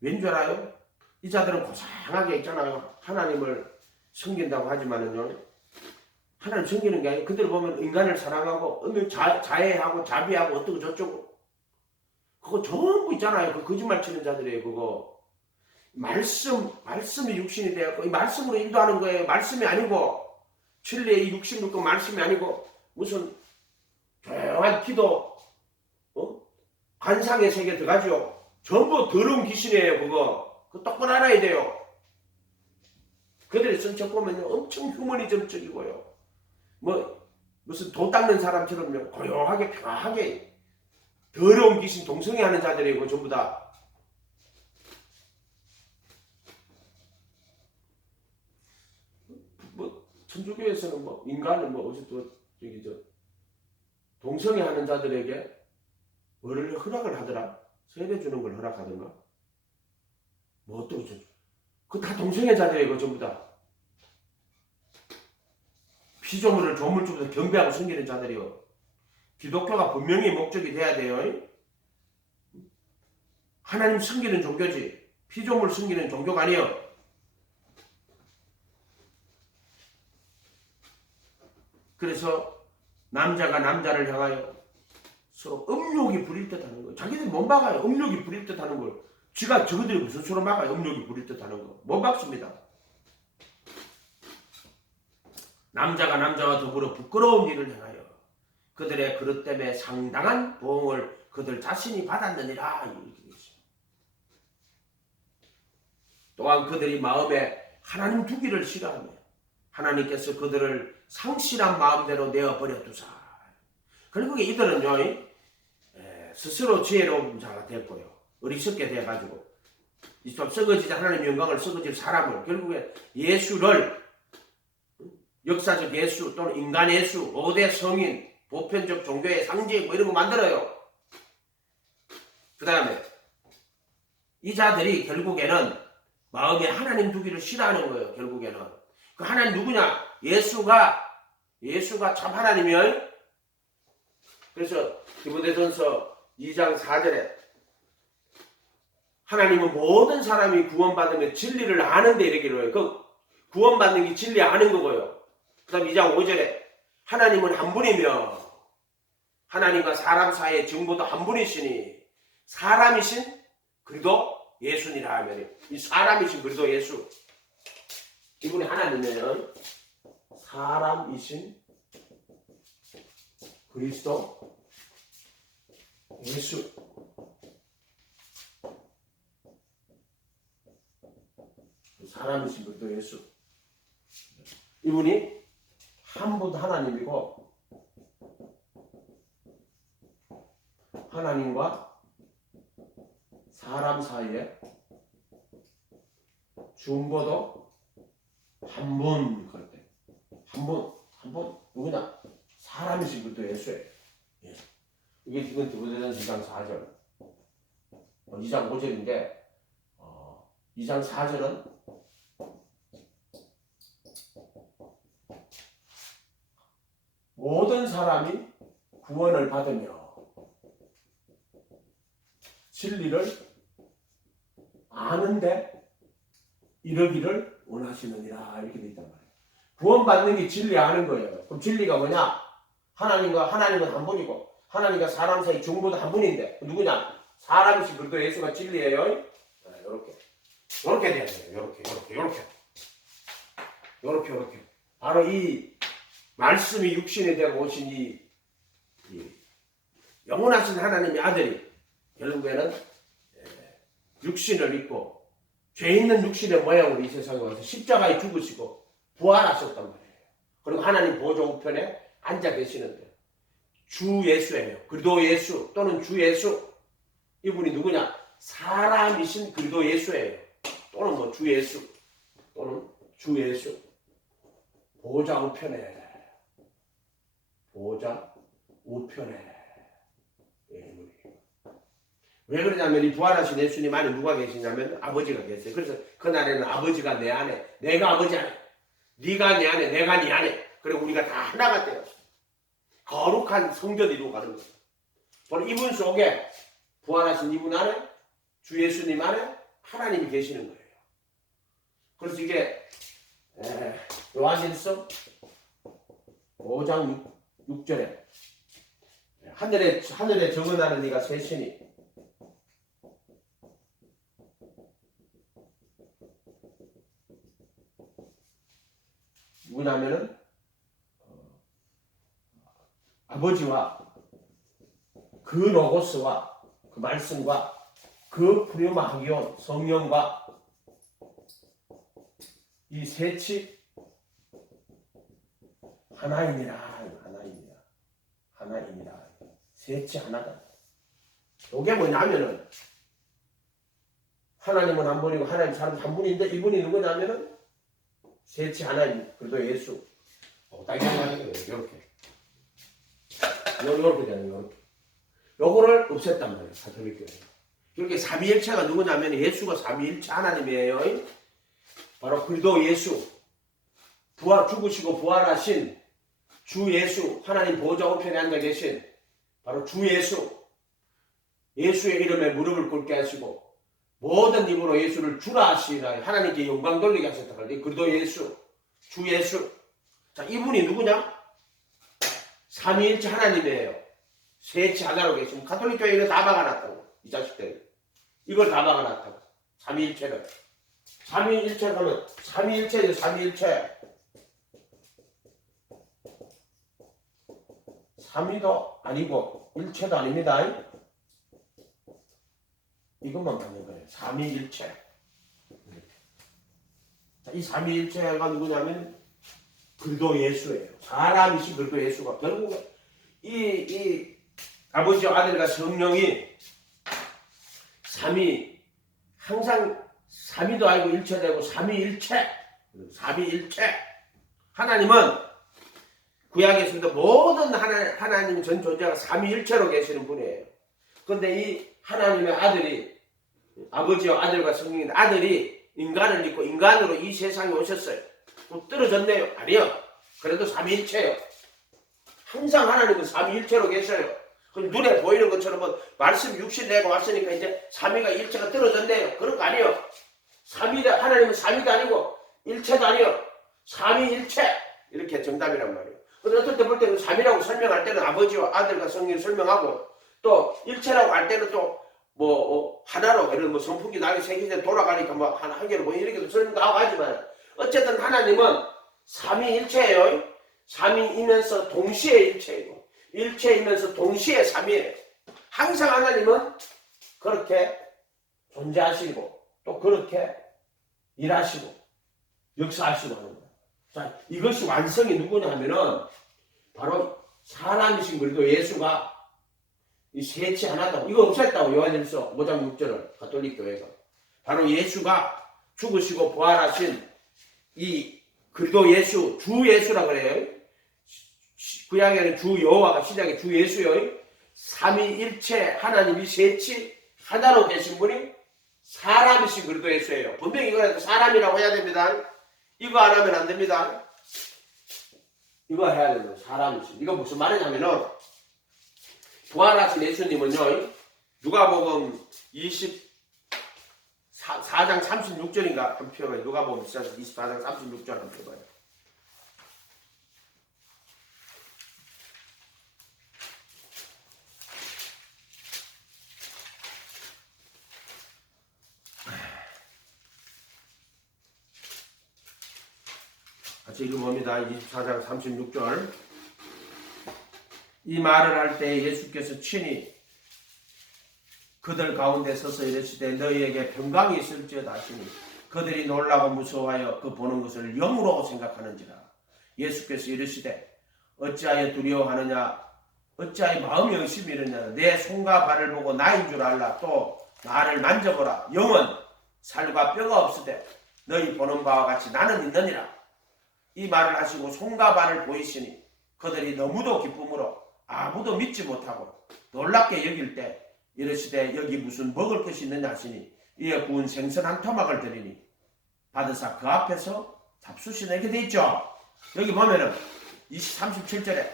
왠 줄 알아요? 이 자들은 고상하게 있잖아요. 하나님을 섬긴다고 하지만은요. 하나님 섬기는 게 아니고 그들 보면 인간을 사랑하고 자애하고 자비하고 어떻고 저쩌고 그거 전부 있잖아요. 그 거짓말 치는 자들이에요. 그거 말씀이 육신이 되었고 이 말씀으로 인도하는 거예요. 말씀이 아니고 진리의 육신 그 말씀이 아니고 무슨 조용한 기도 관상의 세계 들어가죠. 전부 더러운 귀신이에요. 그거 똑바로 알아야 돼요. 그들의 성격 보면 엄청 휴머니즘적이고요. 무슨 도 닦는 사람처럼 고요하게 평화하게 더러운 귀신 동성애하는 자들이고 전부 다. 천주교에서는 인간을 어디서 동성애하는 자들에게 뭐를 허락을 하더라? 세례 주는 걸 허락하던가? 어떠죠? 그거 다 동성애자들이고 전부 다. 피조물을 조물주보다 경배하고 섬기는 자들이요. 기독교가 분명히 목적이 돼야 돼요. 하나님 섬기는 종교지 피조물 섬기는 종교가 아니에요. 그래서 남자가 남자를 향하여 서로 음욕이 부릴 듯 하는 거예요. 자기들이 못 막아요. 음욕이 부릴 듯 하는 걸. 저들이 무슨 수로 막아요. 음욕이 부릴 듯 하는 거. 못 막습니다. 남자가 남자와 더불어 부끄러운 일을 행하여 그들의 그릇 때문에 상당한 보응을 그들 자신이 받았느니라. 이렇게 되어 있습니다. 또한 그들이 마음에 하나님 두기를 싫어하며 하나님께서 그들을 상실한 마음대로 내어버려 두사. 결국에 이들은요 스스로 지혜로운 자가 됐고요. 어리석게 돼가지고 좀 썩어지지 하나님의 영광을 썩어질 사람을 결국에 예수를 역사적 예수 또는 인간 예수, 5대 성인, 보편적 종교의 상징 이런 거 만들어요. 그 다음에 이 자들이 결국에는 마음에 하나님 두기를 싫어하는 거예요. 결국에는 그 하나님 누구냐? 예수가 참 하나님이에요. 그래서 디모데전서 2장 4절에 하나님은 모든 사람이 구원받으면 진리를 아는데 이러기로 해요. 그 구원받는 게 진리 아는 거고요. 그 다음 2장 5절에 하나님은 한 분이며 하나님과 사람 사이의 정보도 한 분이시니 사람이신 그리도 예수니라 하면 이 사람이신 그리도 예수 이분이 하나님이면 사람이신 그리스도 예수 사람이신 그리스도 예수 이분이 한 분 하나님이고 하나님과 사람 사이에 중보도 한 분 그럴 때 한 분 누구냐? 사람이신 그리스도 예수예요. 예. 이게 지금 디모데전서 2장 4절 2장 5절인데 2장 4절은 모든 사람이 구원을 받으며 진리를 아는데 이러기를 원하시느니라 이렇게 돼 있단 말이에요. 구원받는 게 진리 아는 거예요. 그럼 진리가 뭐냐? 하나님은 한 분이고 하나님과 사람 사이 중보도 한 분인데 누구냐? 사람이시 그리고 예수가 진리예요. 이렇게 돼야 돼요. 이렇게. 바로 이 말씀이 육신이 되고 오신 이 영원하신 하나님의 아들이 결국에는 육신을 입고 죄 있는 육신의 모양으로 이 세상에 와서 십자가에 죽으시고 부활하셨단 말이에요. 그리고 하나님 보좌 우편에 앉아 계시는데 주 예수예요. 그리스도 예수 또는 주 예수. 이분이 누구냐? 사람이신 그리스도 예수예요. 또는 뭐 주 예수 또는 주 예수. 보좌 우편에 왜 그러냐면 이 부활하신 예수님 안에 누가 계시냐면 아버지가 계세요. 그래서 그날에는 아버지가 내 안에, 내가 아버지 안에, 네가 내 안에, 내가 네 안에. 그리고 우리가 다 하나가 되어 거룩한 성전이 이루어가는 거예요. 바로 이분 속에 부활하신 이분 안에 주 예수님 안에 하나님이 계시는 거예요. 그래서 이게 요한일서 5장 6절에 하늘에 정언하는 이가 셋이니 누구냐면은 아버지와 그 로고스와 그 말씀과 그 프리마 하기온 성령과 이 셋이 하나이니라. 셋이 하나다. 이게 뭐냐면은 하나님은 한 분이고 하나님 사람 한 분인데 이분이 누구냐면은 셋이 하나님. 그래도 예수. 딱 이렇게 하는 거예요. 이렇게 되는 거. 요거를 없앴단 말이에요. 가톨릭 교회. 이렇게 삼위일체가 누구냐면 예수가 삼위일체 하나님이에요. 바로 그리스도 예수. 죽으시고 부활하신 주 예수. 하나님 보좌 우편에 앉아 계신 바로 주 예수. 예수의 이름에 무릎을 꿇게 하시고 모든 입으로 예수를 주라 하시라. 하나님께 영광 돌리게 하셨다. 그리스도 예수. 주 예수. 자, 이분이 누구냐? 삼위일체 하나님이에요. 셋이 하나로 계시면 가톨릭 교회 이거 다 막아놨다고. 이 자식들. 이걸 다 막아놨다고. 삼위일체를. 삼위일체 하면 삼위일체죠. 삼위일체. 삼위도 아니고 일체도 아닙니다. 이것만 맞는 거예요. 삼위일체. 자, 이 삼위일체가 누구냐면 그리스도 예수예요. 사람이신 그리스도 예수가 결국 이 아버지와 아들과 성령이 삼위 항상 삼위도 아니고 일체되고 삼위일체. 하나님은 구약에서도 모든 하나님 전 존재가 삼위일체로 계시는 분이에요. 그런데 이 하나님의 아들이 아버지와 아들과 성령인 아들이 인간을 입고 인간으로 이 세상에 오셨어요. 또 떨어졌네요. 아니요. 그래도 삼위일체예요. 항상 하나님은 삼위일체로 계셔요. 그럼 눈에 보이는 것처럼 뭐 말씀 육신 내고 왔으니까 이제 삼위가 일체가 떨어졌네요. 그런 거 아니에요. 삼위다. 하나님은 삼위도 아니고 일체도 아니에요. 삼위일체. 이렇게 정답이란 말이에요. 근데 어떨 때 볼 때는 삼위라고 설명할 때는 아버지와 아들과 성령을 설명하고 또 일체라고 할 때는 또 뭐 하나로 예를 뭐 선풍기 나게 생기게 돌아가니까 뭐 한 개로 뭐 이렇게도 설명하고 하지만 어쨌든 하나님은 삼위일체예요. 삼위이면서 동시에 일체이고 일체이면서 동시에 삼위예요. 항상 하나님은 그렇게 존재하시고 또 그렇게 일하시고 역사하시고 하는 거예요. 자, 이것이 완성이 누구냐 하면은 바로 사람이신 그리스도 예수가 이 셋이 하나다. 이거 없앴다고 요한일서 5장 6절을 가톨릭 교회가. 바로 예수가 죽으시고 부활하신 이 그리스도 예수, 주 예수라 그래요. 구약에는 주 여호와가 시작에 주 예수요. 삼위일체 하나님이 셋이 하나로 계신 분이 사람이신 그리스도 예수예요. 분명히 이거라도 사람이라고 해야 됩니다. 이거 안 하면 안 됩니다. 이거 해야 됩니다. 사람이신. 이거 무슨 말이냐면은 부활하신 예수님은요. 누가복음 24장 4장 36절인가 한 펴봐요. 누가 보면 24장 36절 한 펴봐요. 같이 읽어봅니다. 24장 36절. 이 말을 할 때 예수께서 친히 그들 가운데 서서 이르시되 너희에게 평강이 있을지어다 하시니 그들이 놀라고 무서워하여 그 보는 것을 영으로 생각하는지라. 예수께서 이르시되 어찌하여 두려워하느냐 어찌하여 마음이 의심이 이르냐 내 손과 발을 보고 나인 줄 알라. 또 나를 만져보라. 영은 살과 뼈가 없으되 너희 보는 바와 같이 나는 있느니라. 이 말을 하시고 손과 발을 보이시니 그들이 너무도 기쁨으로 아무도 믿지 못하고 놀랍게 여길 때 이르시되 여기 무슨 먹을 것이 있느냐 하시니 이에 구운 생선 한 토막을 드리니 받으사 그 앞에서 잡수시 내게 돼 있죠. 여기 보면은 37절에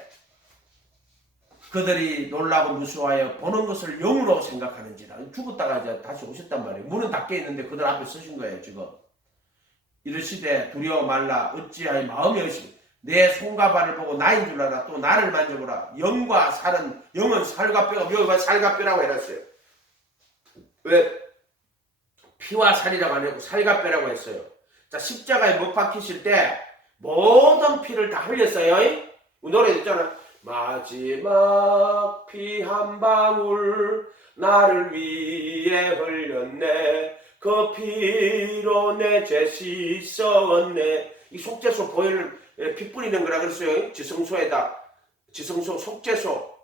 그들이 놀라고 무서워하여 보는 것을 영으로 생각하는지라. 죽었다가 이제 다시 오셨단 말이에요. 문은 닫혀 있는데 그들 앞에 서신 거예요. 지금 이르시되 두려워 말라. 어찌하여 마음이 의심 내 손과 발을 보고 나인 줄 알아. 또 나를 만져보라. 영과 살은 영은 살과 뼈가 묘가 살과 뼈라고 해놨어요. 왜 피와 살이라고 안 하고 살과 뼈라고 했어요. 자, 십자가에 못 박히실 때 모든 피를 다 흘렸어요. 노래 있잖아. 마지막 피 한 방울 나를 위해 흘렸네. 그 피로 내 죄 씻었네. 이 속죄소 보혈을 피 뿌리는 거라 그랬어요. 지성소에다 지성소 속죄소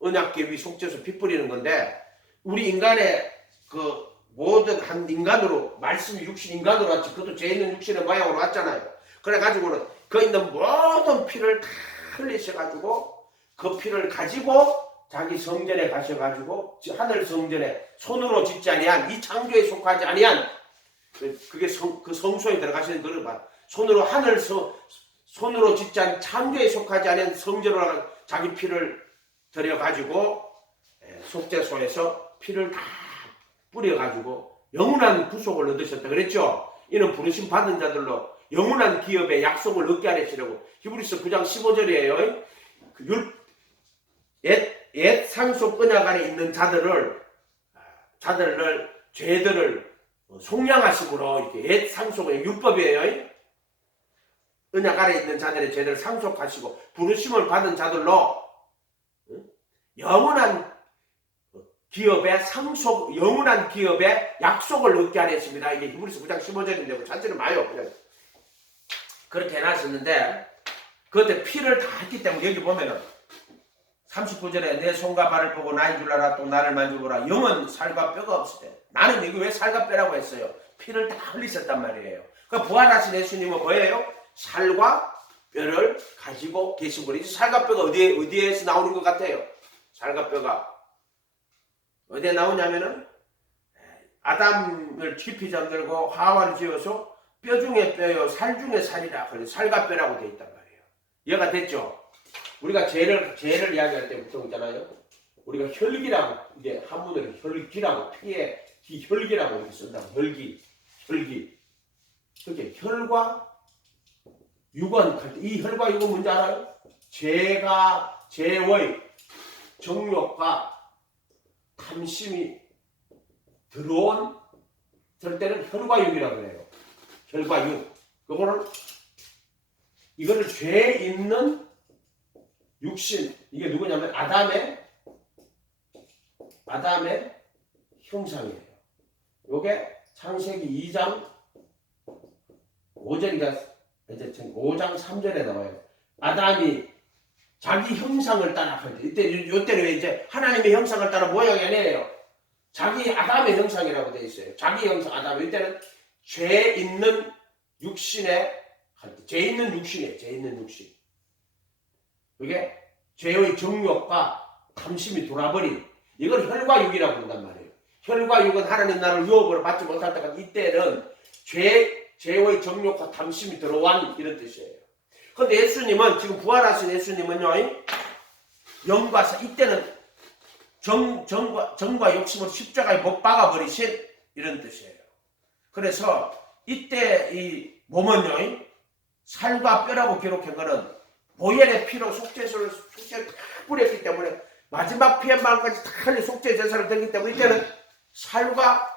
언약궤 위 속죄소 피 뿌리는 건데 우리 인간의 그 모든 한 인간으로 말씀이 육신 인간으로 왔지. 그것도 죄 있는 육신의 모양으로 왔잖아요. 그래가지고는 그 있는 모든 피를 다 흘리셔가지고 그 피를 가지고 자기 성전에 가셔가지고 하늘 성전에 손으로 짓지 아니한 이 창조에 속하지 아니한 그게 그 성소에 들어가시는 거를 봐. 손으로 손으로 짓지 않은 창조에 속하지 않은 성전으로 자기 피를 들여가지고 속죄소에서 피를 다 뿌려가지고 영원한 구속을 얻으셨다 그랬죠. 이는 부르심 받은 자들로 영원한 기업의 약속을 얻게 하시려고. 히브리서 9장 15절이에요. 옛 상속 언약 안에 있는 죄들을 속량하심으로 이렇게 옛 상속은 율법이에요. 언약 안에 있는 자들의 죄를 상속하시고 부르심을 받은 자들로 영원한 기업의 영원한 기업의 약속을 얻게 하셨습니다. 이게 히브리서 9장 15절인데 찾지는 마요. 그냥 그렇게 해놨었는데 그때 피를 다 했기 때문에 여기 보면은 39절에 내 손과 발을 보고 나인 줄 알아. 또 나를 만져보라. 영은 살과 뼈가 없을 때 나는 여기 왜 살과 뼈라고 했어요? 피를 다 흘리셨단 말이에요. 그 부활하신 예수님은 뭐예요? 살과 뼈를 가지고 계신 분이지. 살과 뼈가 어디에서 나오는 것 같아요? 살과 뼈가 어디에 나오냐면은 아담을 깊이 잠들고 하와를 지어서 뼈 중에 뼈요 살 중에 살이라. 그래서 살과 뼈라고 되어 있단 말이에요. 이해가 됐죠? 우리가 죄를 이야기할 때 보통 있잖아요. 우리가 혈기라고 이게 한문으로 혈기라고 피에 혈기라고 이렇게 쓴다고. 혈기. 그렇게 혈과 육은 할 때 이 혈과 육은 뭔지 알아요? 죄의 정욕과 탐심이 들어온 때는 혈과 육이라고 그래요. 혈과 육. 이거를 죄 있는 육신. 이게 누구냐면 아담의 형상이에요. 요게 창세기 2장 5절인가 이제 5장 3절에 나와요. 아담이 자기 형상을 따라 이때는 이제 하나님의 형상을 따라 모양이 아니에요. 자기 아담의 형상이라고 되어 있어요. 자기 형상 아담. 이때는 죄 있는 육신에 죄 있는 육신. 그게 죄의 정욕과 탐심이 돌아버린 이걸 혈과 육이라고 부른단 말이에요. 혈과 육은 하나님 나라를 유업으로 받지 못할 때까지 이때는 죄의 정욕과 탐심이 들어온 이런 뜻이에요. 그런데 예수님은 지금 부활하신 예수님은요, 이때는 정과 욕심을 십자가에 못 박아버리신 이런 뜻이에요. 그래서 이때 이 몸은요, 살과 뼈라고 기록한 거는 보혈의 피로 속죄를 뿌렸기 때문에 마지막 피의 마음까지 다 흘리 속죄 제사를 드렸기 때문에 이때는 살과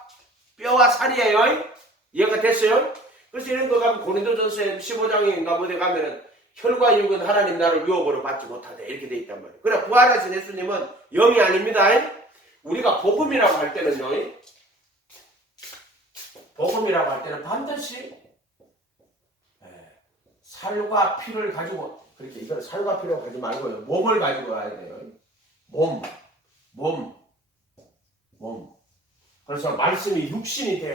뼈와 살이에요. 이해가 됐어요? 그래서 이런 거 가면 고린도전서 15장인가 뭐에 가면은 혈과 육은 하나님 나를 유업으로 받지 못하되 이렇게 돼 있단 말이에요. 그러나 부활하신 예수님은 영이 아닙니다. 우리가 복음이라고 할 때는요, 복음이라고 할 때는 반드시 살과 피를 가지고, 그렇게 이걸 살과 피로 가지 말고요, 몸을 가지고 와야 돼요. 몸. 그래서 말씀이 육신이 돼요.